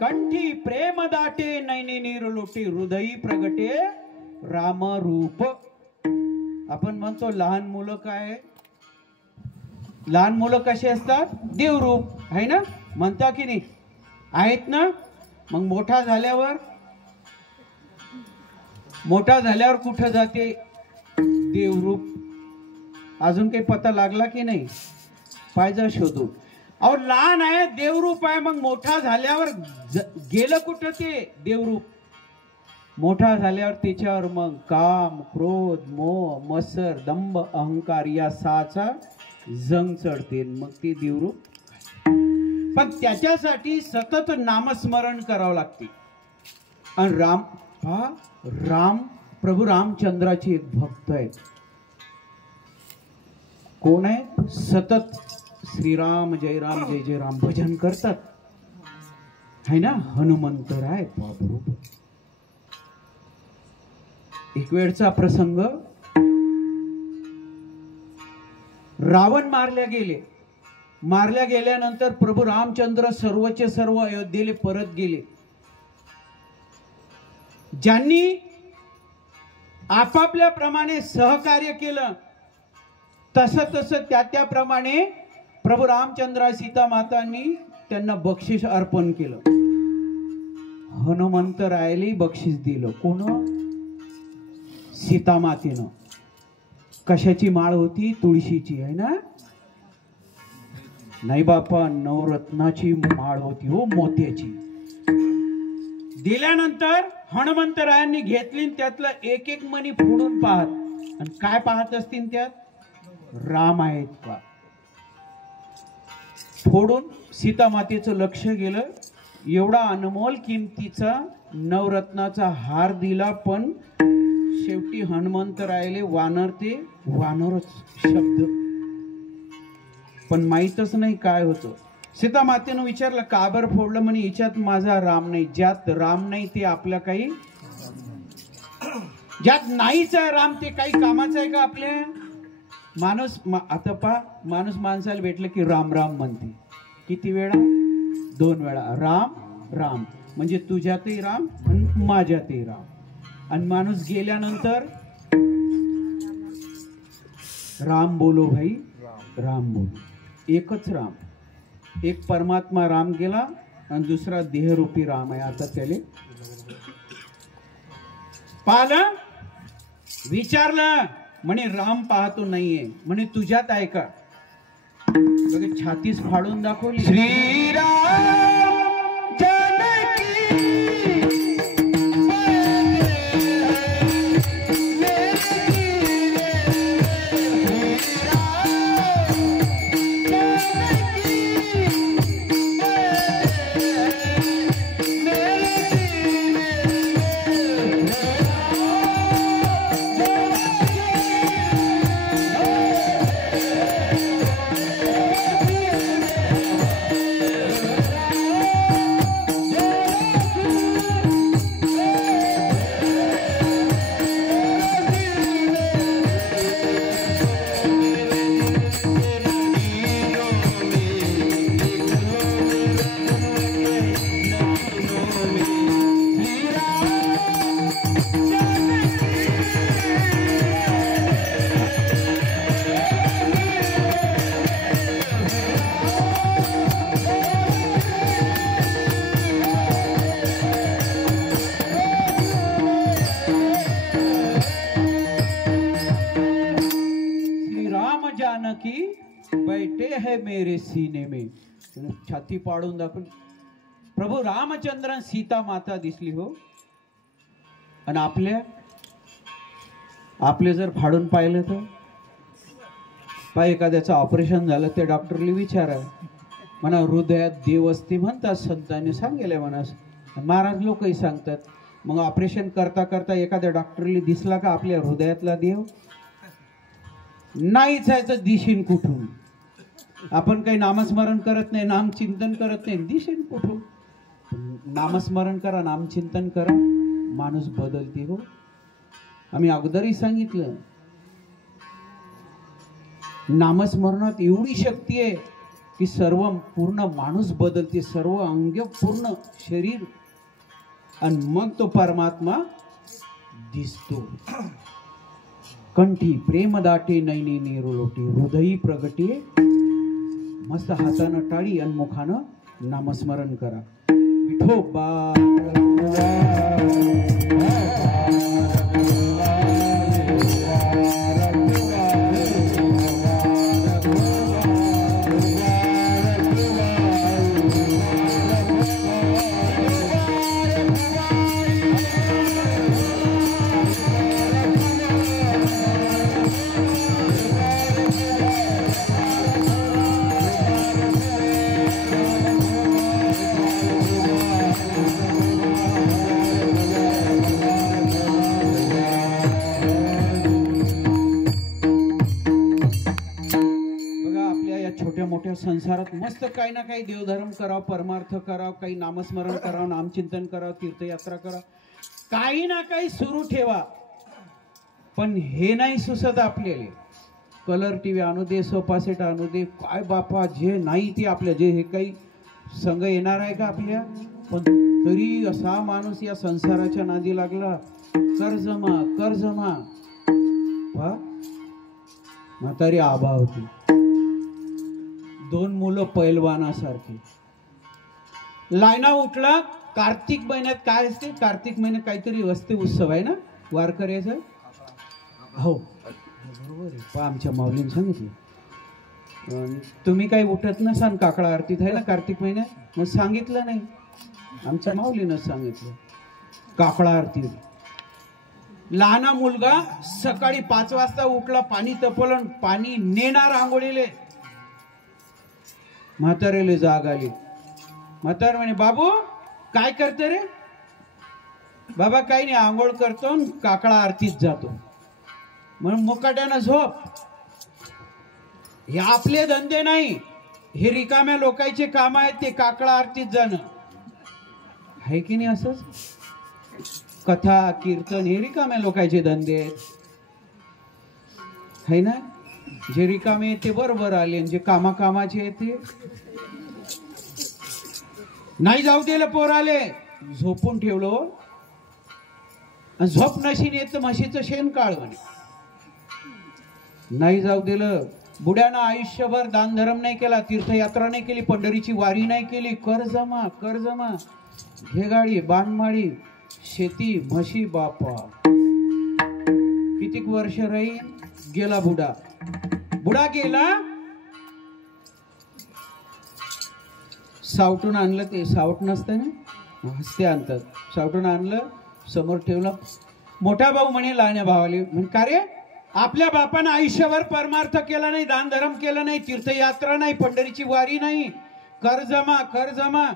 कंठी प्रेम दाटे नैनी नीर लोटे हृदयी प्रगटे राम रूप. आपण म्हणतो लहान मुलं काय, लहान मुलं कसे असतात? देवरूप आहे ना, म्हणता की नाही? आहेत ना. मग मोठा झाल्यावर कुठं जाते? देवरूप. अजून काही पता लागला की नाही? पाहिजे शोधून. अहो लहान आहे देवरूप आहे, मग मोठा झाल्यावर गेलं कुठं ते देवरूप? मोठा झाल्यावर त्याच्यावर मग काम, क्रोध, मोह, मत्सर, दंभ, अहंकार या सहाचा जंग चढते, मग ते देवरूप. पण त्याच्यासाठी सतत नामस्मरण करावं लागते. आणि राम प्रभू रामचंद्राची एक भक्त आहेत. कोण आहे? सतत श्रीराम जय राम जय जय राम भजन करतात, है ना. हनुमंतराय बरोबर. एक वेळचा प्रसंग, रावण मारल्या गेल्यानंतर प्रभू रामचंद्र सर्वचे सर्व अयोध्येला परत गेले. ज्यांनी आपापल्या प्रमाणे सहकार्य केलं तसं त्याप्रमाणे प्रभू रामचंद्र सीता मातांनी त्यांना बक्षीस अर्पण केलं. हनुमंतरायाला बक्षीस दिलं. कोण? सीता मातेनं. कशाची माळ होती? तुळशीची, आहे ना. नाही बापा, नवरत्नाची माळ होती हो, मोत्याची. दिल्यानंतर हनुमंतरायांनी घेतली, त्यातलं एक एक मणी फोडून पाहत. आणि काय पाहत असतील त्यात? राम आहेत का? फोडून सीता मातेचं लक्ष गेलं. एवढा अनमोल किमतीचा नवरत्नाचा हार दिला, पण शेवटी हनुमंत राहिले वानर ते वानरच शब्द. पण माहीतच नाही काय होतं. सीता मातेनं विचारलं का बरं फोडलं? म्हणे याच्यात माझा राम नाही. ज्यात राम नाही ते आपल्या काही, ज्यात नाहीच आहे राम ते काही कामाचं आहे का आपल्या? माणूस आता पहा, माणूस माणसाला भेटलं की राम राम म्हणते. किती वेळा? 2 वेळा. राम राम म्हणजे तुझ्यातही राम आणि माझ्यातही राम. आणि माणूस गेल्यानंतर राम बोलो भाई, राम बोलो. एकच राम, एक परमात्मा राम गेला आणि दुसरा देहरूपी राम आहे. आता त्याले पाहिलं, विचारलं, म्हणे राम पाहतो नाहीये. म्हणे तुझ्यात आहे का? बघा छातीच फाडून दाखवली. श्रीराम जानकी बैठे है मेरे सीने में. छाती पाडून दाखवली. प्रभू रामचंद्र सीता माता दिसली हो. आणि आपले जर फाडून पाहिलं तर पाय एखाद्याचं ऑपरेशन झालं ते डॉक्टरला विचारा म्हणा हृदयात देव असते म्हणतात, संतांनी सांगेल म्हणा, महाराज लोकही सांगतात. मग ऑपरेशन करता करता एखाद्या डॉक्टरला दिसला का आपल्या हृदयातला देव? नाहीच आहे तर दिशीन कुठून? आपण काही नामस्मरण करत नाही, नामचिंतन करत नाही, दिशीन कुठून? नामस्मरण करा, नामचिंतन करा, माणूस बदलते हो. आम्ही अगोदरही सांगितलं, नामस्मरणात एवढी शक्ती आहे की सर्व पूर्ण माणूस बदलते, सर्व अंग पूर्ण शरीर, आणि मग तो परमात्मा दिसतो. कंठी प्रेम दाटे नैनी निरोलोटी, हृदयी प्रगटे. मस्त हातानं टाळी आणि मुखानं नामस्मरण करा. विठोबा संसारात मस्त काही ना काही देवधर्म करावं, परमार्थ करावं, काही नामस्मरण करावं, नामचिंतन करावं, तीर्थयात्रा करावं, काही ना काही सुरू ठेवा. पण हे नाही सुचत आपल्याला. कलर टीव्ही आणू दे, सोफा सेट आणू दे, काय बापा जे नाही ते आपल्या, जे हे काही संग येणार आहे का आपल्या? पण तरी असा माणूस या संसाराच्या नादी लागला. कर्जमा कर्जमा. म्हातारी आबा होती, 2 मुलं पैलवानासारखी. लायना उठला. कार्तिक महिन्यात काय असते? कार्तिक महिन्यात काहीतरी वस्ती उत्सव आहे ना वारकऱ्याचा. हो बरोबर आहे. आमच्या माऊलीने सांगितलं. तुम्ही काही उठत नसाल काकडा आरतीत आहे ना कार्तिक महिन्यात? मग सांगितलं नाही, आमच्या माऊलीनं सांगितलं. काकडा आरती. लहाना मुलगा सकाळी 5 वाजता उठला, पाणी तपलं, पाणी नेणार आंघोळीले. म्हातारेले जाग आली. म्हातार म्हणे बाबू काय करते रे? बाबा काही नाही, आंघोळ करतो काकडा आरतीत जातो म्हणून मुकाट्यानं झोप. हे आपले धंदे नाही, हे रिकाम्या लोकांचे काम आहेत. ते काकडा आरतीत जाणं आहे की नाही? असंच कथा कीर्तन हे रिकाम्या लोकांचे धंदे आहेत, है ना? जे रिकामे ते बरोबर आले, जे कामाचे ते नाही जाऊ दिलं. पोराले झोपून ठेवलं, झोप नशीन येत म्हशीचं शेण काढ म्हणे. नाही जाऊ दिलं. बुड्यानं आयुष्यभर दान धर्म नाही केला, तीर्थयात्रा नाही केली, पंढरीची वारी नाही केली. कर जमा घे गाडी, बाणमाळी, शेती, म्हशी. बापा कितीक वर्ष राहील? गेला बुडा गेला. सावटून आणलं, ते सावट नसतं ना, हस्ते आणतात. सावटून आणलं, समोर ठेवलं. मोठा भाऊ म्हणे लहान्या भावाले, म्हणे का रे, आपल्या बापानं आयुष्यभर परमार्थ केला नाही, दान धर्म केला नाही, तीर्थयात्रा नाही, पंढरीची वारी नाही, कर जमा.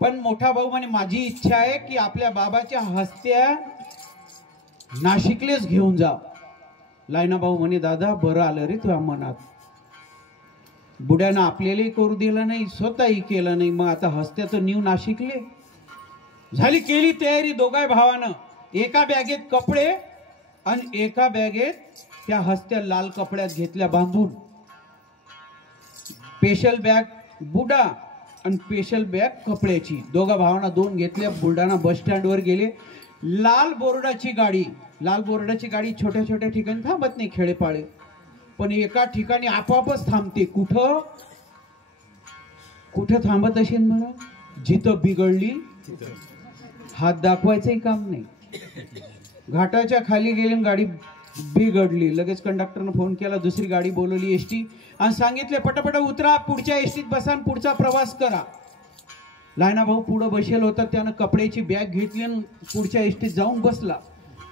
पण मोठा भाऊ म्हणे माझी इच्छा आहे की आपल्या बाबाच्या हस्त्या नाशिकलेच घेऊन जा. लायना भाऊ म्हणे दादा बरं आलं रे तुझ्या मनात. बुड्यानं आपल्यालाही करू दिलं नाही, स्वतःही केलं नाही, मग आता हस्त्याचं न्यू नाशिकले झाली. केली तयारी दोघा भावानं. एका बॅगेत कपडे आणि एका बॅगेत त्या हस्त्या लाल कपड्यात घेतल्या बांधून. स्पेशल बॅग बुडा आणि स्पेशल बॅग कपड्याची. दोघा भावांना दोन घेतल्या. बुलढाणा बस स्टँडवर गेले. लाल बोर्डाची गाडी छोट्या छोट्या ठिकाणी थांबत नाही, खेडेपाळे, पण एका ठिकाणी आपोआपच थांबते. कुठं थांबत असेल म्हणा? जिथं बिघडली हात दाखवायचंही काम नाही. घाटाच्या खाली गेले, गाडी बिघडली. लगेच कंडक्टरनं फोन केला, दुसरी गाडी बोलवली एसटी आणि सांगितले पटापट उतरा, पुढच्या एसटीत बसा, पुढचा प्रवास करा. लायना भाऊ पुढे बसेल होता, त्यानं कपड्याची बॅग घेतली आणि पुढच्या एसटीत जाऊन बसला.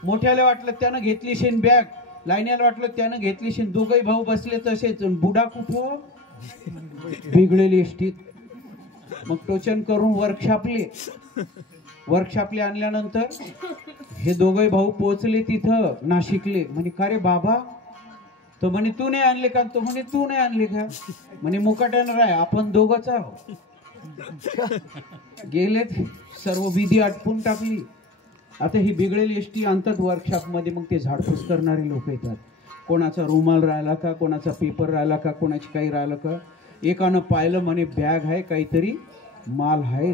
मोठ्याला वाटलं त्यानं घेतली शेन बॅग, लायण्याला वाटलं त्यानं घेतली शेन. दोघही भाऊ बसले तसेच. बुडा कुठं? बिघडलेली एसटीत. मग टोचन करून वर्कशॉपले आणल्यानंतर हे दोघे भाऊ पोहोचले तिथं नाशिकले. म्हणे का रे बाबा? तो म्हणे तू नाही आणले का? तो म्हणे तू नाही आणले का? म्हणे मुकाट्यानं राय, आपण दोघंच आहोत. गेलेत, सर्व विधी आटपून टाकली. आता ही बिघडेली एसटी आणतात वर्कशॉप मध्ये. मग ते झाडपूस करणारे लोक येतात. कोणाचा रुमाल राहिला का, कोणाचा पेपर राहिला का, कोणाची काही राहिलं का. एकानं पाहिलं, म्हणे बॅग आहे, काहीतरी माल आहे.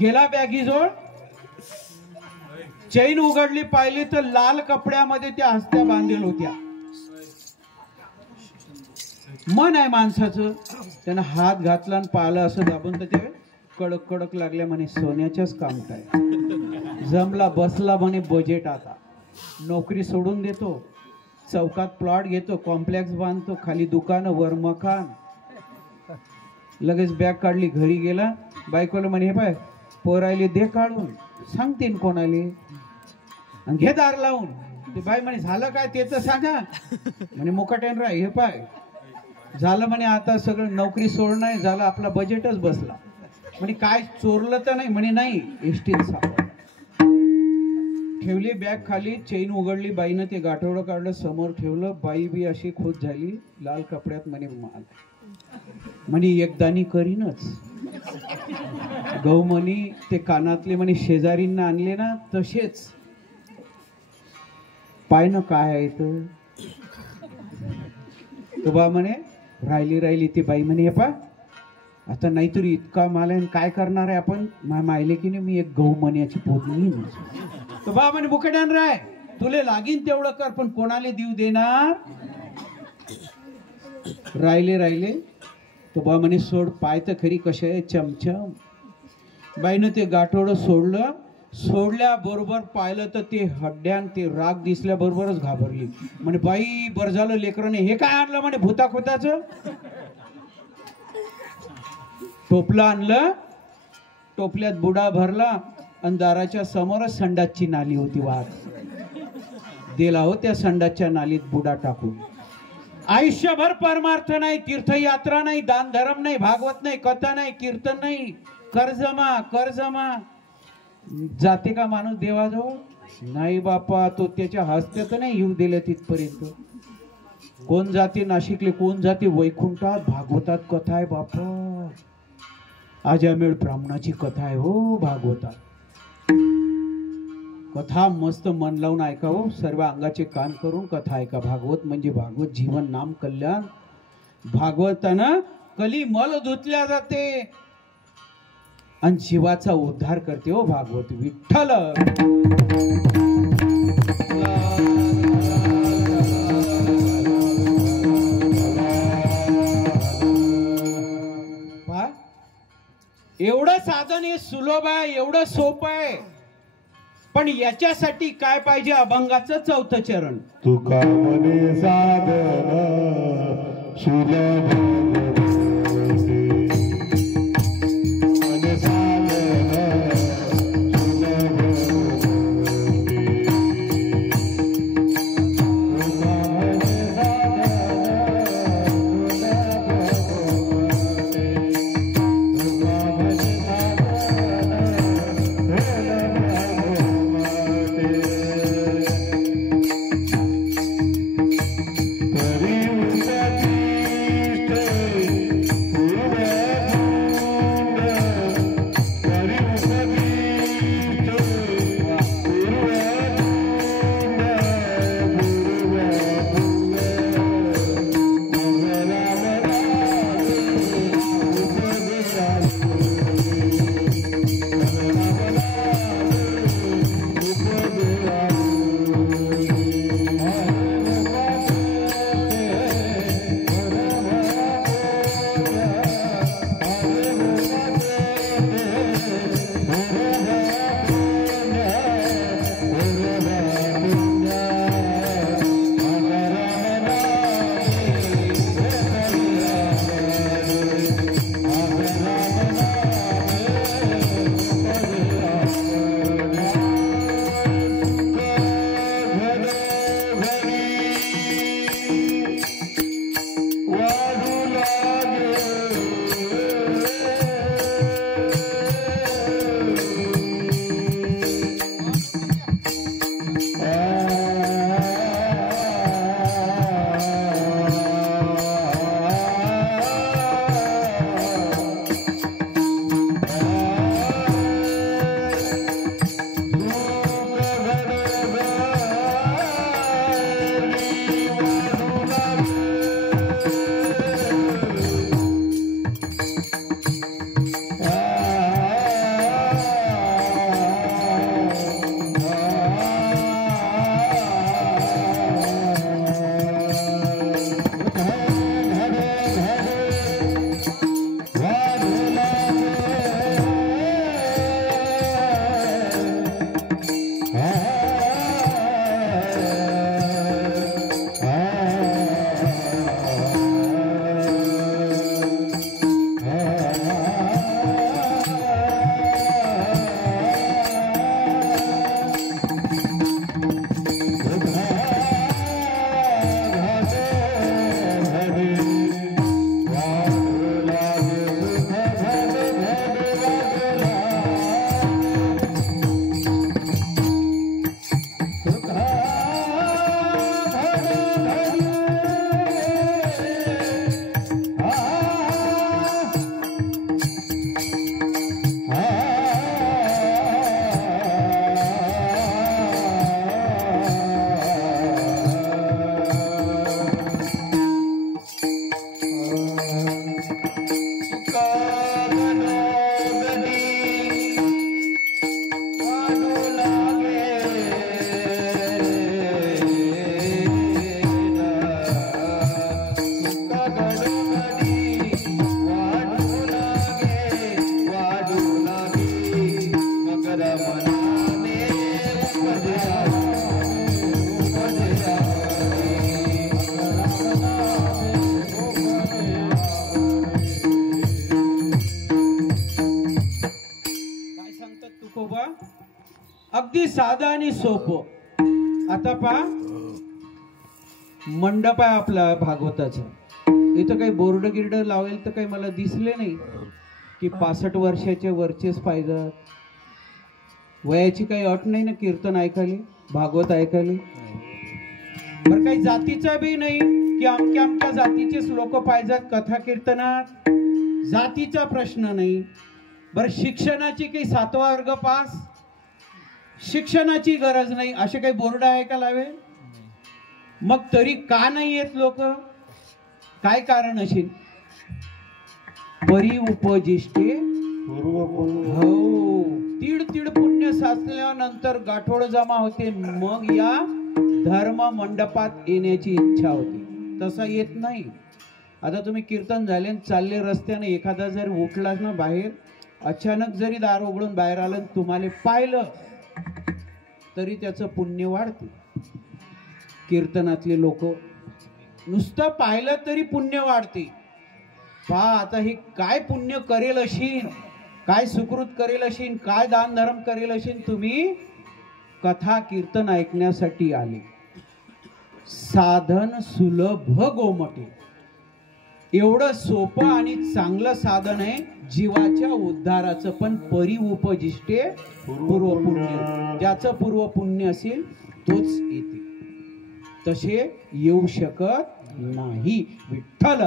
गेला बॅगीजवळ, चैन उघडली, पाहिली तर लाल कपड्यामध्ये त्या हस्त्या बांधलेल्या होत्या. मन आहे माणसाचं. त्यानं हात घातला आणि पाहिलं असं दाबून, तर ते कडक कडक लागल्या. म्हणे सोन्याच्याच काम काय. जमला बसला म्हणे बजेट. आता नोकरी सोडून देतो, चौकात प्लॉट घेतो, कॉम्प्लेक्स बांधतो, खाली दुकान, वर मकान. लगेच बॅग काढली, घरी गेला. बायकोला म्हणे हे पाय पोरायले दे काढून, सांगतीन कोणाले, घे दार लावून. ते बाई म्हणे झालं काय ते तर सांगा. म्हणे मुकाट्यान राय, हे पाय झालं म्हणे आता सगळं नोकरी सोडणं झालं, आपला बजेटच बसला. म्हणे काय चोरलं तर नाही? म्हणे नाही, एसटीत सापडलं. ठेवली बॅग खाली, चेन उघडली, बाईनं ते गाठोडं काढलं, समोर ठेवलं. बाई बी अशी खुश झाली, लाल कपड्यात. म्हणे माल, म्हणे एकदानी करीनच. गहू म्हणे ते कानातले म्हणे शेजारींना आणले ना तसेच. पाय ना काय आहे तो बा म्हणे राहिली. ती बाई म्हणे हे पा आता नाहीतरी इतका माल आहे, काय करणार आहे आपण? मायले की नाही, मी एक गहू मण्याची पोतली. तो बा म्हणे बुकड्यान राय, तुले लागीन तेवढं कर, पण कोणाला देऊ देणार? राहिले. तो बा म्हणे सोड, पाय तर खरी कशा आहे चमचम. बाईनं ते गाठोडं सोडल्या बरोबर पाहिलं तर ते हड्ड्यान ते राग दिसल्या बरोबरच घाबरली. म्हणे बाई बरं झालं लेकराने हे काय आणलं? म्हणे भूता खोताचं. टोपलं आणलं, टोपल्यात बुडा भरला आणि दाराच्या समोरच संडासची नाली होती वाहत. दिला हो त्या संडासच्या नालीत बुडा टाकून. आयुष्यभर परमार्थ नाही, तीर्थयात्रा नाही, दान धर्म नाही, भागवत नाही, कथा नाही, कीर्तन नाही, कर जमा. जाते का माणूस देवाजवळ? नाही बापा, तो त्याच्या हस्त्यात नाही येऊ दिलं तिथपर्यंत. कोण जाते नाशिकले, कोण जाते वैकुंठात. भागवतात कथा आहे बापा, अजामेळ ब्राह्मणाची कथा आहे हो भागवतात. कथा मस्त मन लावून ऐका हो, सर्व अंगाचे कान करून कथा ऐका. भागवत म्हणजे भागवत जीवन नाम कल्याण. भागवतानं कली मल धुतल्या जाते आणि जीवाचा उद्धार करते हो भागवत. विठ्ठल एवढं साधन हे सुलभ आहे, एवढं सोपं आहे. पण याच्यासाठी काय पाहिजे? अभंगाचं 4थं चरण. तुका मने साधन सुलभ मने साधन अगदी साधा आणि सोपं. आता पहा, मंडप आहे आपला भागवताचा. इथं काही बोर्ड गिर्ड लावेल तर काही मला दिसले नाही की 65 वर्षाचे वरचेच पाहिजे. वयाची काही अट नाही ना कीर्तन ऐकायला, भागवत ऐकायला? बरं काही जातीचा बी नाही की अमक्या अमक्या जातीचेच लोक पाहिजेत कथा कीर्तनात, जातीचा प्रश्न नाही. बरं शिक्षणाची काही 7वा वर्ग पास, शिक्षणाची गरज नाही असे काही बोर्ड आहे का लावे? मग तरी का नाही येत लोक? काय कारण असेल? परी उपजिष्टे हो, तीड तीड पुण्य साचल्यानंतर गाठोड जमा होते, मग या धर्म मंडपात येण्याची इच्छा होती. तसा येत नाही. आता तुम्ही कीर्तन झाले चालले रस्त्याने, एखादा जर उठला ना बाहेर, अचानक जरी दार उघडून बाहेर आलं तुम्हाला पाहिलं तरी त्याचं पुण्य वाढते. कीर्तनातले लोक नुसतं पाहिलं तरी पुण्य वाढते. पहा आता हे काय पुण्य करेल अशीन, काय सुकृत करेल अशीन, काय दान धर्म करेल अशीन. तुम्ही कथा कीर्तन ऐकण्यासाठी आले. साधन सुलभ गोमटे, एवढं सोपं आणि चांगलं साधन आहे जीवाच्या उद्धाराचं. पण परी उपजिष्टे पूर्व पुण्य, ज्याचं पूर्व पुण्य असेल तोच येते, तसे येऊ शकत नाही. विठ्ठल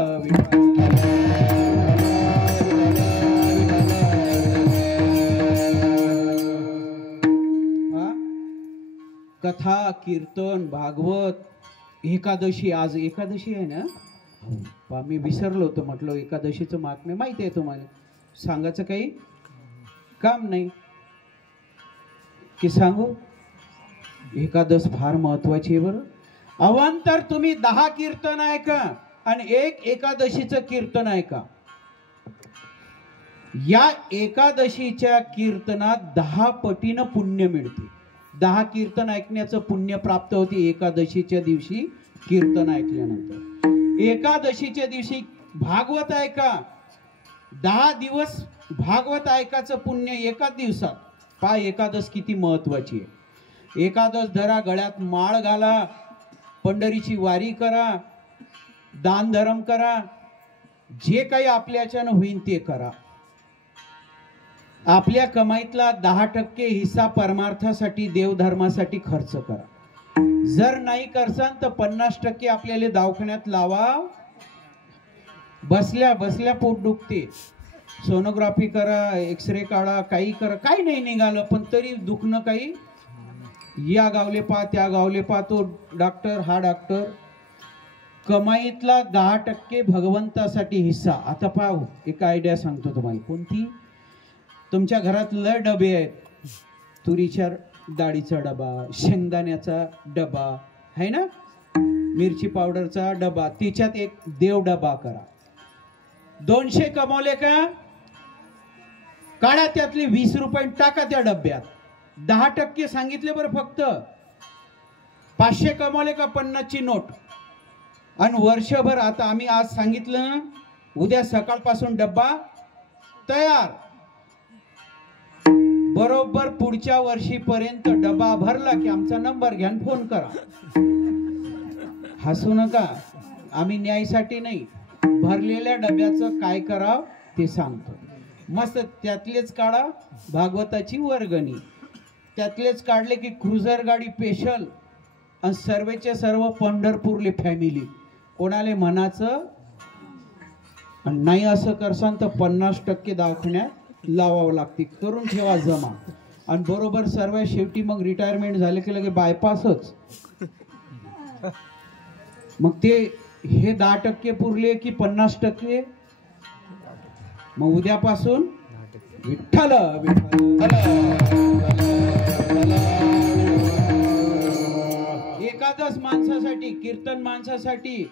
कथा कीर्तन भागवत, एकादशी, आज एकादशी आहे ना? पहा मी विसरलो होतो, म्हटलं एकादशीचं महात्म्य माहिती आहे तुम्हाला, सांगायचं काही काम नाही की सांगू. एकादश फार महत्वाची आहे बरं. अवांतर तुम्ही 10 कीर्तन ऐका आणि एक एकादशीचं कीर्तन ऐका. या एकादशीच्या कीर्तनात 10 पटीनं पुण्य मिळते. 10 कीर्तन ऐकण्याचं पुण्य प्राप्त होते एकादशीच्या दिवशी कीर्तन ऐकल्यानंतर. एकादशीच्या दिवशी भागवत ऐका, 10 दिवस भागवत ऐकायचं पुण्य एकाच दिवसात. पहा एकादश किती महत्वाची आहे. एकादश धरा, गळ्यात माळ घाला, पंढरीची वारी करा, दान धर्म करा, जे काही आपल्याच्यानं होईल ते करा. आपल्या कमाईतला 10% हिस्सा परमार्थासाठी, देवधर्मासाठी खर्च करा. जर नाही करसान तर 50% आपल्याला दवाखान्यात लावा. बसल्या बसल्या पोट दुखते, सोनोग्राफी करा, एक्सरे काढा, काही करा, काही नाही निघालं पण तरी दुखणं काही. या गावले पा, त्या गावले पा, तो डॉक्टर हा डॉक्टर. कमाईतला 10% भगवंतासाठी हिस्सा. आता पाहू एक आयडिया सांगतो तुम्हाला. कोणती? तुमच्या घरात लय डबे आहेत, तुरीच्या डाळीचा डबा, शेंगदाण्याचा डबा आहे ना, मिरची पावडरचा डबा, तिच्यात एक देव डबा करा. 200 कमवले का, काढा त्यातले 20 रुपये टाका त्या डब्यात. 10% सांगितले बरं फक्त. 500 कमवले का 50ची नोट. आणि वर्षभर, आता आम्ही आज सांगितलं ना, उद्या सकाळपासून डब्बा तयार. बरोबर पुढच्या वर्षीपर्यंत डबा भरला की आमचा नंबर घ्या, फोन करा. हसू नका, आम्ही न्यायसाठी नाही, भरलेल्या डब्याचं काय करावं ते सांगतो. मस्त त्यातलेच काढा भागवताची वर्गणी, त्यातलेच काढले की क्रुझर गाडी स्पेशल, आणि सर्वेचे सर्व पंढरपूरले फॅमिली. कोणाले म्हणाचं नाही असं करसान तर 50% दवाखान्यात लावावं लागते. करून ठेवा जमा. आणि बरोबर सर्व शेवटी मग रिटायरमेंट झाले की लगे बायपासच. मग ते हे 10% पुरले की 50%. मग उद्यापासून विठ्ठल एकादश माणसासाठी, कीर्तन माणसासाठी,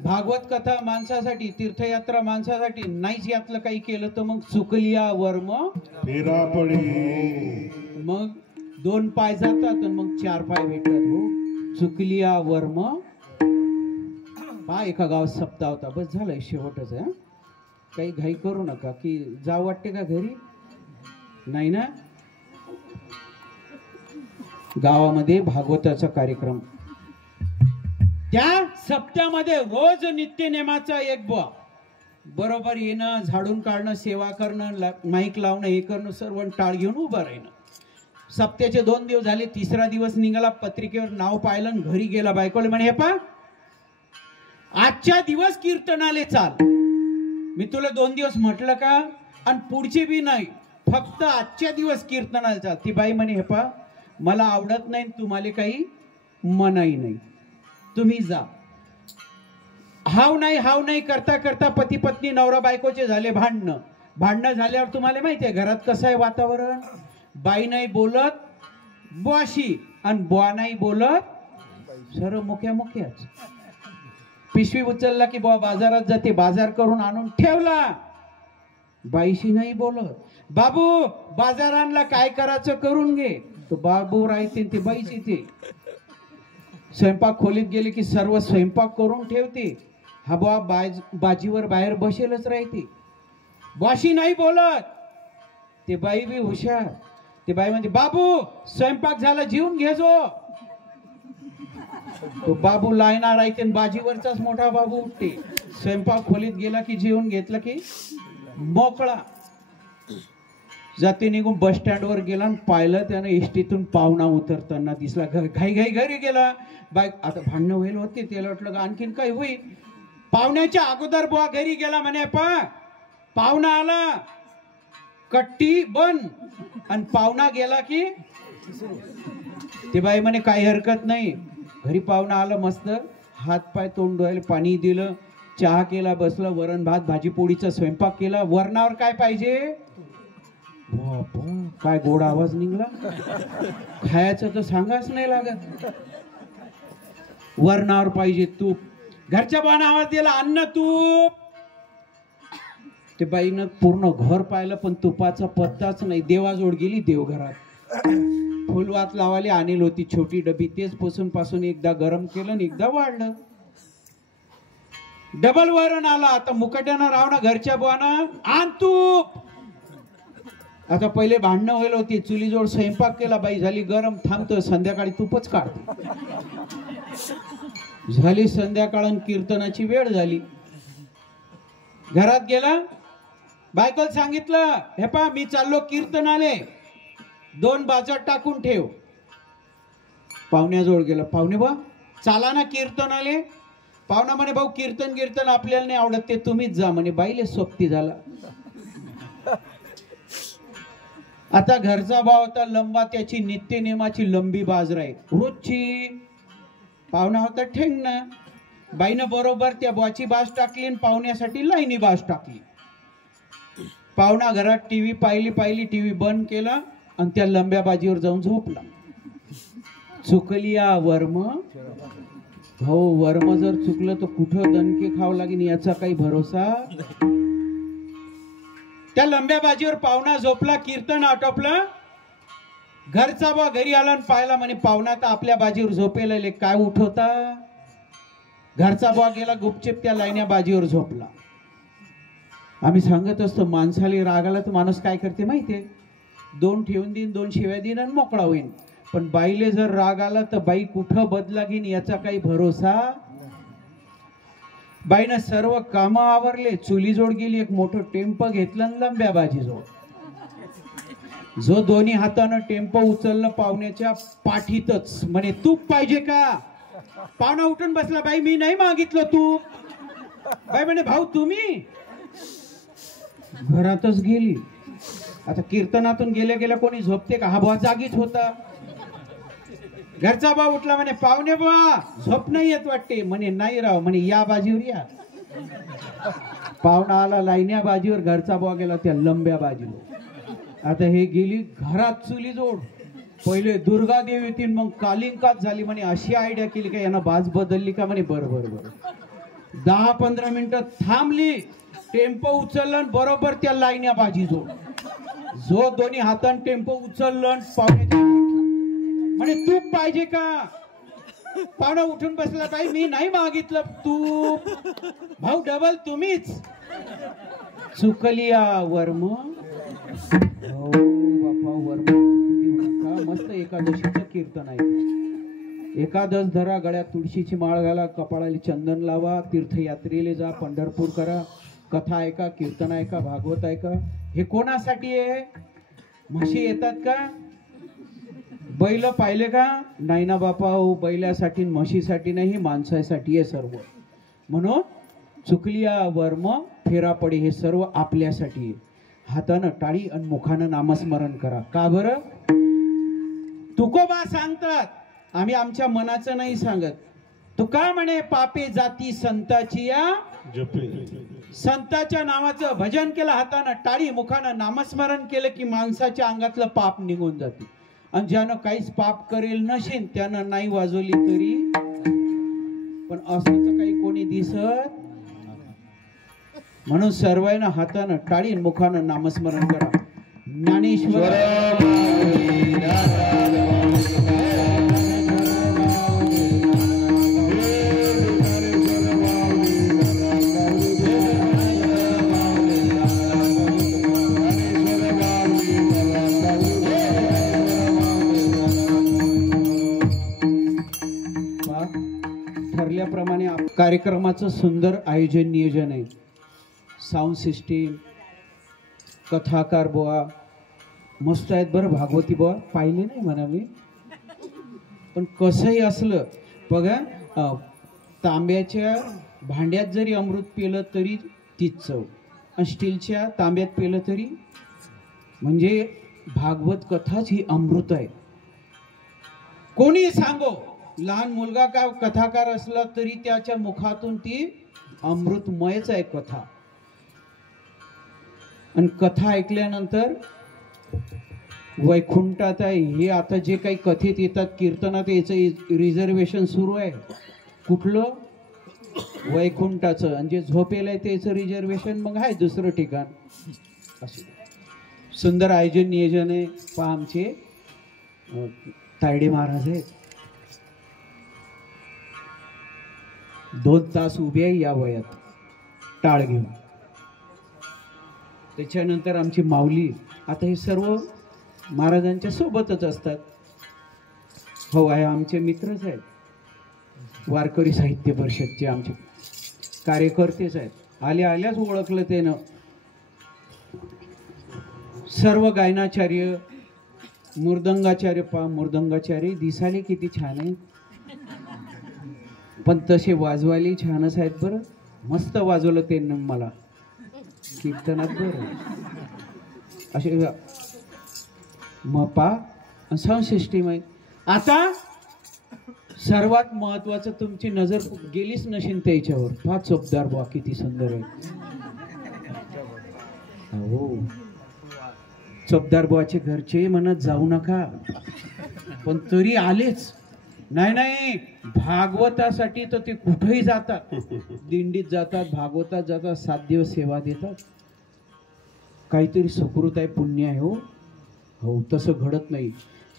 भागवत कथा माणसासाठी, तीर्थयात्रा माणसासाठी. नाहीच यातलं काही केलं तर मग चुकलिया वर्म फेरा पडी. मग 2 पाय जातात आणि मग 4 पाय भेटतात. हो, चुकलिया वर्म. पहा एका गावात सप्ताह होता, बस झालंय, शेवटच आहे. काही घाई करू नका की जाऊ वाटते का घरी, नाही ना. गावामध्ये भागवताचा कार्यक्रम. त्या सप्त्यामध्ये रोज नित्यनेमाचा एक बरोबर येणं, झाडून काढणं, सेवा करणं, माईक लावणं, हे करणं, सर्व टाळ घेऊन उभं राहणं. सप्त्याचे 2 दिवस झाले, तिसरा दिवस निघाला, पत्रिकेवर नाव पाहिलं आणि घरी गेला. बायकोला म्हणे, हे पा आजच्या दिवस कीर्तनाले चाल. मी तुला 2 दिवस म्हटलं का? आणि पुढचे बी नाही, फक्त आजच्या दिवस कीर्तनाला चाल. ती बाई म्हणे, हे पा मला आवडत नाही, तुम्हाला काही मनाई नाही, तुम्ही जा. हाव नाही करता करता पती पत्नी नवरा बायकोचे झाले भांडणं झाल्यावर तुम्हाला माहितीये घरात कसं आहे वातावरण. बाई नाही बोलत बुवाशी आणि बुवा नाही बोलत सर्व मुक्याच. पिशवी उचलला की बुवा बाजारात जाते, बाजार करून आणून ठेवला, बाईशी नाही बोलत. बाबू बाजार आणला, काय करायचं करून घे. तो बाबू राहते ते बाईची ते. स्वयंपाक खोलीत गेले की सर्व स्वयंपाक करून ठेवते. हा बुवा बाजीवर बाहेर बसेलच राहते, बुवाशी नाही बोलत. ते बाई बी हुशार. ते बाई म्हणते, बाबू स्वयंपाक झाला, जेवून घे जो. तो बाबू लायना राहते, बाजीवरचाच मोठा बाबू उठते. स्वयंपाक खोलीत गेला की जेवून घेतलं की मोकळा. जाते निघून बस स्टँडवर गेला आणि पाहिलं त्यानं एसटीतून पाहुणा उतरताना दिसला. घाई घरी गेला. बाय आता भांडणं होईल होते, त्याला वाटलं का आणखीन काय होईल. पाहुण्याच्या अगोदर बुवा घरी गेला म्हणे, पाहुणा आला कट्टी बंद, आणि पाहुणा गेला की ते बाई म्हणे काही हरकत नाही. घरी पाहुणा आला, मस्त हात पाय तोंड धुवायला पाणी दिलं, चहा केला, बसलं, वरण भात भाजी पोळीचा स्वयंपाक केला. वरणावर काय पाहिजे, काय गोड आवाज निघला, खायचं तर सांगाच नाही लागत. वरणावर पाहिजे तूप. घरच्या बाणा आवाज दिला, अन्न तूप. ते बाईनं पूर्ण घर पाहिलं पण तुपाचा पत्ताच नाही. देवाजवळ गेली, देवघरात फुलवात लावायला आणली होती छोटी डबी, तेच पासून एकदा गरम केलं आणि एकदा वाढलं. डबल वरण आला. आता मुकट्यानं रावणा घरच्या बुवानं आण तूप. आता पहिले भांडणं होईल होती, चुलीजवळ स्वयंपाक केला, बाई झाली गरम, थांबतो संध्याकाळी तूपच काढते. झाली संध्याकाळ, कीर्तनाची वेळ झाली. घरात गेला, बायकोला सांगितलं, हे पा मी चाललो कीर्तनाले, 2 बाजार टाकून ठेव. पाहुण्याजवळ गेला. पाहुणे बा चाला ना कीर्तनाले. पाहुणा म्हणे, भाऊ कीर्तन आपल्याला नाही आवडत, ते तुम्हीच जा म्हणे. बाईले सोबती झाला. आता घरचा भाव होता लंबा, त्याची नित्य नेमाची लंबी बाजरा आहे रोजची. पाहुणा होता ठेंगणा. बाईनं बरोबर त्या बुवाची बाज टाकली आणि पाहुण्यासाठी लाईनी बाज टाकली. पाहुणा घरात टीव्ही पाहिली, टीव्ही बंद केला आणि त्या लंब्या बाजीवर जाऊन झोपला. चुकली या वर्म. हो, वर्म जर चुकलं तर कुठं दणके खावं लागेल याचा काही भरोसा. त्या लंब्या बाजीवर पाहुणा झोपला, कीर्तन आटोपलं. घरचा बा घरी आला आणि पाहिला, म्हणे पाहुणा तर आपल्या बाजीवर झोपेला, काय उठवता. घरचा बा गेला गुपचूप त्या लाईन्या बाजीवर झोपला. आम्ही सांगत असतो माणसाला राग आला तर माणूस काय करते माहितीये, 2 ठेवून देईन, 2 शिव्या देईन आणि मोकळा होईन. पण बाईले जर राग आला तर बाई कुठं बदला घेईन याचा काही भरोसा. बाईनं सर्व कामं आवरले, चुलीजोड गेली, एक मोठं टेम्पो घेतलं आणि लंब्या बाजीजवळ. जो दोन्ही हातानं टेम्पो उचललं पाहुण्याच्या पाठीतच. म्हणे तूप पाहिजे का. पाहुणा उठून बसला. बाई मी नाही मागितलं तूप. बाई म्हणे भाऊ तुम्ही. घरातच गेली. आता कीर्तनातून गेल्या गेल्या कोणी झोपते का. हा बुवा जागीच होता. घरचा बा उठला. म्हणे पाहुणे बुवा झोप नाही येत वाटते. म्हणे नाही राव. म्हणे या बाजीवर या. पाहुणा आला लाईन्या बाजीवर, घरचा बुवा गेला त्या लंब्या बाजीवर. आता हे गेली घरात चुली जोड. पहिले दुर्गा देवी येतील, मग कालिंकात झाली. म्हणे अशी आयडिया केली का यांना बाज बदलली का. म्हणे बरं 10-15 मिनिटं थांबली. टेम्पो उचललं बरोबर त्या लाईन्या बाजी जो दोन्ही हातान टेम्पो उचललं पाहुण्याच्या. म्हणे तूप पाहिजे का. पाहुणा उठून बसला. बाई मी नाही मागितलं तूप. भाऊ डबल तुम्हीच. चुकली वर्म. हो बापा वर्म. मस्त एकादशीचं कीर्तन आहे. एकादश धरा, गळ्यात तुळशीची माळ घाला, कपाळाला चंदन लावा, तीर्थयात्रेला जा, पंढरपूर करा, कथा ऐका, कीर्तन ऐका, भागवत ऐका. हे कोणासाठी आहे. म्हशी येतात का. बैल पाहिले का? नाही ना बापा हो, बैलासाठी म्हशीसाठी नाही, माणसासाठी आहे सर्व. म्हणून चुकलिया वर्म फेरापडी हे सर्व आपल्यासाठी आहे. हातानं टाळी आणि मुखानं नामस्मरण करा. का बरं? तुकोबा सांगतात, आम्ही आमच्या मनाचं नाही सांगत. तुका म्हणे पापे जाती संताची या जपे. संताच्या नावाचं भजन केलं, हातानं टाळी मुखानं नामस्मरण केलं की माणसाच्या अंगातलं पाप निघून जाते. आणि ज्यानं काहीच पाप करेल नसेल त्यानं नाही वाजवली तरी, पण असं तर काही कोणी दिसत. म्हणून सर्वांना हातानं टाळी मुखानं नामस्मरण करा. ज्ञानेश्वर ठरल्याप्रमाणे कार्यक्रमाचं सुंदर आयोजन नियोजन आहे. साऊंड सिस्टीम, कथाकार बुवा मस्त आहेत बरं. भागवती बुवा पाहिले नाही म्हणा मी, पण कसंही असलं बघा, तांब्याच्या भांड्यात जरी अमृत पिलं तरी तीच चव, आणि स्टीलच्या तांब्यात पिलं तरी, म्हणजे भागवत कथाच ही अमृत आहे. कोणी सांगो, लहान मुलगा का कथाकार असला तरी त्याच्या मुखातून ती अमृतमयच आहे कथा. आणि कथा ऐकल्यानंतर वैकुंठात आहे. हे आता जे काही कथेत येतात कीर्तनात, याचं रिझर्वेशन सुरू आहे. कुठलं? वैकुंठाचं. आणि जे झोपेल आहे त्याचं रिझर्वेशन मग आहे दुसरं ठिकाण. असं सुंदर आयोजन नियोजन आहे. पहा आमचे तायडे महाराज आहेत, 2 तास उभे आहे या वयात टाळ घेऊन. त्याच्यानंतर आमची माऊली. आता हे सर्व महाराजांच्या सोबतच असतात. हो आहे, आमचे मित्रच आहेत. वारकरी साहित्य परिषदचे आमचे कार्यकर्तेच आहेत. आल्याच ओळखलं त्यानं. सर्व गायनाचार्य, मृदंगाचार्य. पा मृदंगाचार्य दिसाले किती छान आहे, पण तसे वाजवायला छानच आहेत बरं. मस्त वाजवलं त्यानं मला कीर्तनात बरं. असे मपा साऊंड सिस्टीम आहे. आता सर्वात महत्वाचं, तुमची नजर गेलीच नसेल त्याच्यावर. पहा चोपदार बुवा किती सुंदर आहे. हो, चोपदार बुवाचे घरचे म्हणत जाऊ नका, पण तरी आलेच. नाही, भागवतासाठी तर ते कुठेही जातात. दिंडीत जातात, भागवतात जातात, 7 दिवस सेवा देतात. काहीतरी सुकृत आहे, पुण्य आहे. हो, तसं घडत नाही.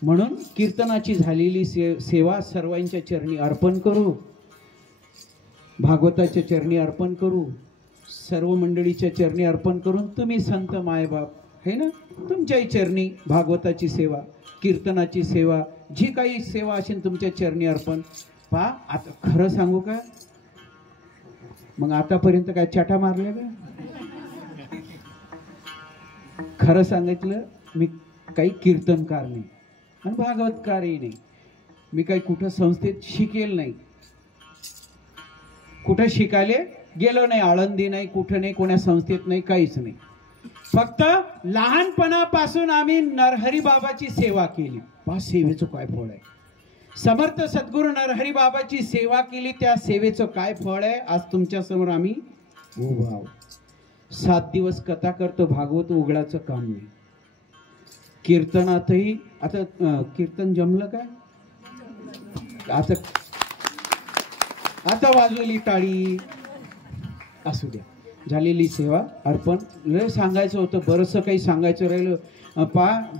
म्हणून कीर्तनाची झालेली सेवा सर्वांच्या चरणी अर्पण करू, भागवताच्या चरणी अर्पण करू, सर्व मंडळीच्या चरणी अर्पण करून तुम्ही संत मायबाप है ना, तुमच्याही चरणी भागवताची सेवा, कीर्तनाची सेवा, जी काही सेवा असेल तुमच्या चरणी अर्पण. पहा आता खरं सांगू का, मग आतापर्यंत काय चाटा मारल्या का? खरं सांगितलं, मी काही कीर्तनकार नाही आणि भागवतकारही नाही. मी काही कुठं संस्थेत शिकेल नाही, कुठं शिकायला गेलो नाही. आळंदी नाही, कुठं नाही, कोण्या संस्थेत नाही, काहीच नाही. फक्त लहानपणापासून आम्ही नरहरी बाबाची सेवा केली. पहा सेवेचं काय फळ आहे. समर्थ सद्गुरू नरहरी बाबाची सेवा केली, त्या सेवेचं काय फळ आहे आज तुमच्या समोर आम्ही उभा आहोत. 7 दिवस कथा करतो, भागवत उघडाचं काम नाही. कीर्तनातही आता कीर्तन जमलं काय? आता वाजवली टाळी, असू द्या. झालेली सेवा अर्पण. लय सांगायचं होतं, बरंचसं काही सांगायचं राहिलं.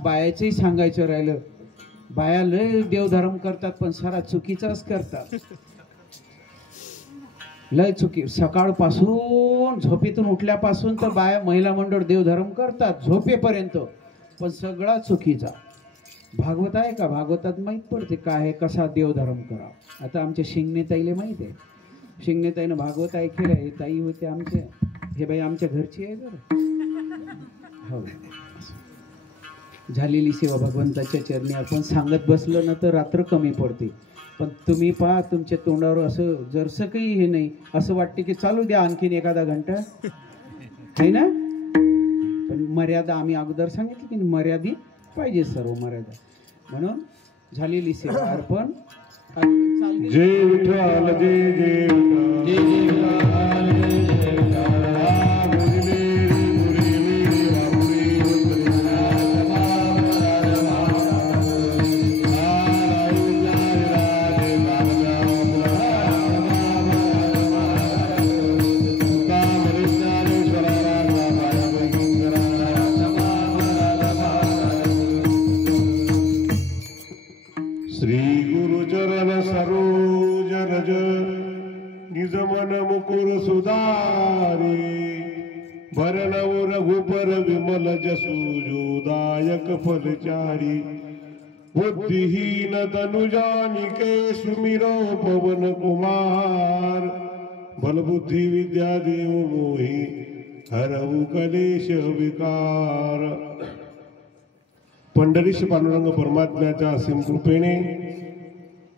बायाचंही सांगायचं राहिलं. बाया लय देवधर्म करतात, पण सारा चुकीचाच करतात. लय चुकी. सकाळपासून झोपेतून उठल्यापासून तर बाया महिला मंडळ देवधर्म करतात झोपेपर्यंत, पण सगळा चुकीचा. भागवत आहे का? भागवतात माहीत पडते काय आहे, कसा देवधर्म करा. आता आमच्या शिंगणे ताईले माहीत आहे. शिंगणे ताईनं भागवत ऐकलं. हे ताई होते आमचे, हे बाई आमच्या घरची आहे बरं. हो, झालेली सेवा भगवंताच्या चरणी आपण सांगत बसलो ना तर रात्र कमी पडते. पण तुम्ही पहा तुमच्या तोंडावर असं जरसं काही हे नाही, असं वाटते की चालू द्या आणखीन एखादा घंटा, आहे ना. पण मर्यादा आम्ही अगोदर सांगितलं की मर्यादित पाहिजे सर्व मर्यादा. म्हणून झालेली सेवा अर्पण. जय विठ्ठल जय जय श्री गुरुचरण सरोज रज निज मन मुकुर सुधारी भरणव रघुपर विमल जसु जोदायक फलचारी बुद्धिहीन तनुजानिके सुमिरो पवन कुमार बलबुद्धि विद्या देव मोहि हरऊ कलेश विकार. पंढरीश पांडुरंग परमात्म्याच्या असीम कृपेने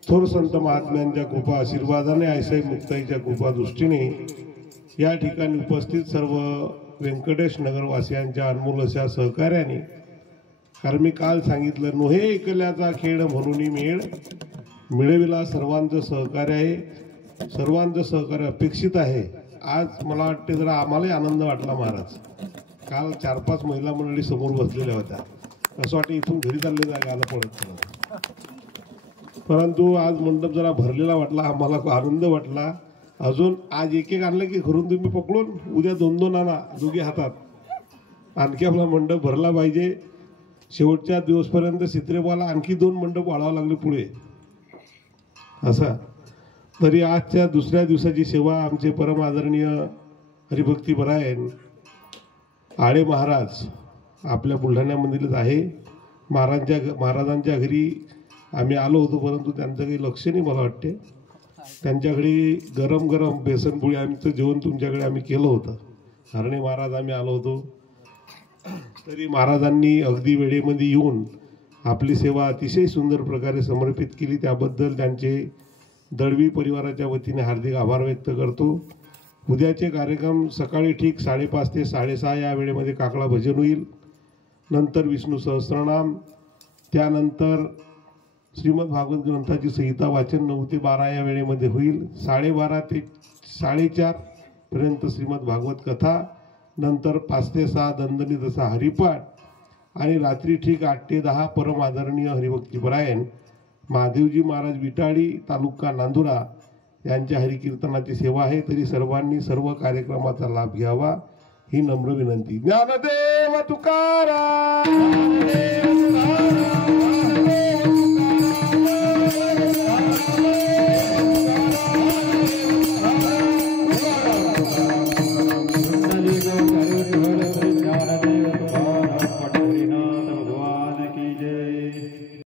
थोर संत महात्म्यांच्या कृपा आशीर्वादाने आयसाई मुक्ताईच्या कृपा दृष्टीने या ठिकाणी उपस्थित सर्व व्यंकटेश नगरवासियांच्या अनमोल अशा सहकार्याने, कारण मी काल सांगितलं नोहे एकल्याचा खेळ म्हणून मेळ मिळविला सर्वांचं सहकार्य आहे, सर्वांचं सहकार्य अपेक्षित आहे. आज मला वाटते जरा आम्हालाही आनंद वाटला महाराज. काल 4-5 महिला मंडळी समोर बसलेल्या होत्या, असं वाटतं इथून घरी चालले जागा आलं पडत. परंतु आज मंडप जरा भरलेला वाटला, आम्हाला आनंद वाटला. अजून आज एक आणलं की घरून तुम्ही पकडून उद्या 2-2 आणा दोघे हातात. आणखी आपला मंडप भरला पाहिजे. शेवटच्या दिवसपर्यंत सित्रेबाला आणखी 2 मंडप वाढावं लागले पुढे. असा तरी आजच्या दुसऱ्या दिवसाची सेवा आमचे परम आदरणीय हरिभक्तीपरायण आळे महाराज आपल्या बुलढाण्यामधीलच आहे. महाराजांच्या घरी आम्ही आलो होतो, परंतु त्यांचं काही लक्ष नाही मला वाटते. त्यांच्या घरी गरम गरम बेसनपोळी आमचं जेवण तुमच्याकडे आम्ही केलं होतं. हरणे महाराज आम्ही आलो होतो, तरी महाराजांनी अगदी वेळेमध्ये येऊन आपली सेवा अतिशय सुंदर प्रकारे समर्पित केली. त्याबद्दल त्यांचे दळवी परिवाराच्या वतीने हार्दिक आभार व्यक्त करतो. उद्याचे कार्यक्रम सकाळी ठीक 5:30 ते 6:30 या वेळेमध्ये काकडा भजन होईल. नंतर विष्णू सहस्त्रनाम, त्यानंतर श्रीमद भागवत ग्रंथाची संहिता वाचन 9 ते 12 या वेळेमध्ये होईल. 12:30 ते 4:30 पर्यंत श्रीमद भागवत कथा, नंतर 5 ते 6 दणदणीत असा हरिपाठ आणि रात्री ठीक 8 ते 10 परम आदरणीय हरिभक्तीपरायण महादेवजी महाराज विटाळी तालुका नांदुरा यांच्या हरिकीर्तनाची सेवा आहे. तरी सर्वांनी सर्व कार्यक्रमाचा लाभ घ्यावा ही नम्र विनंती. ज्ञानदेव तुकाराम.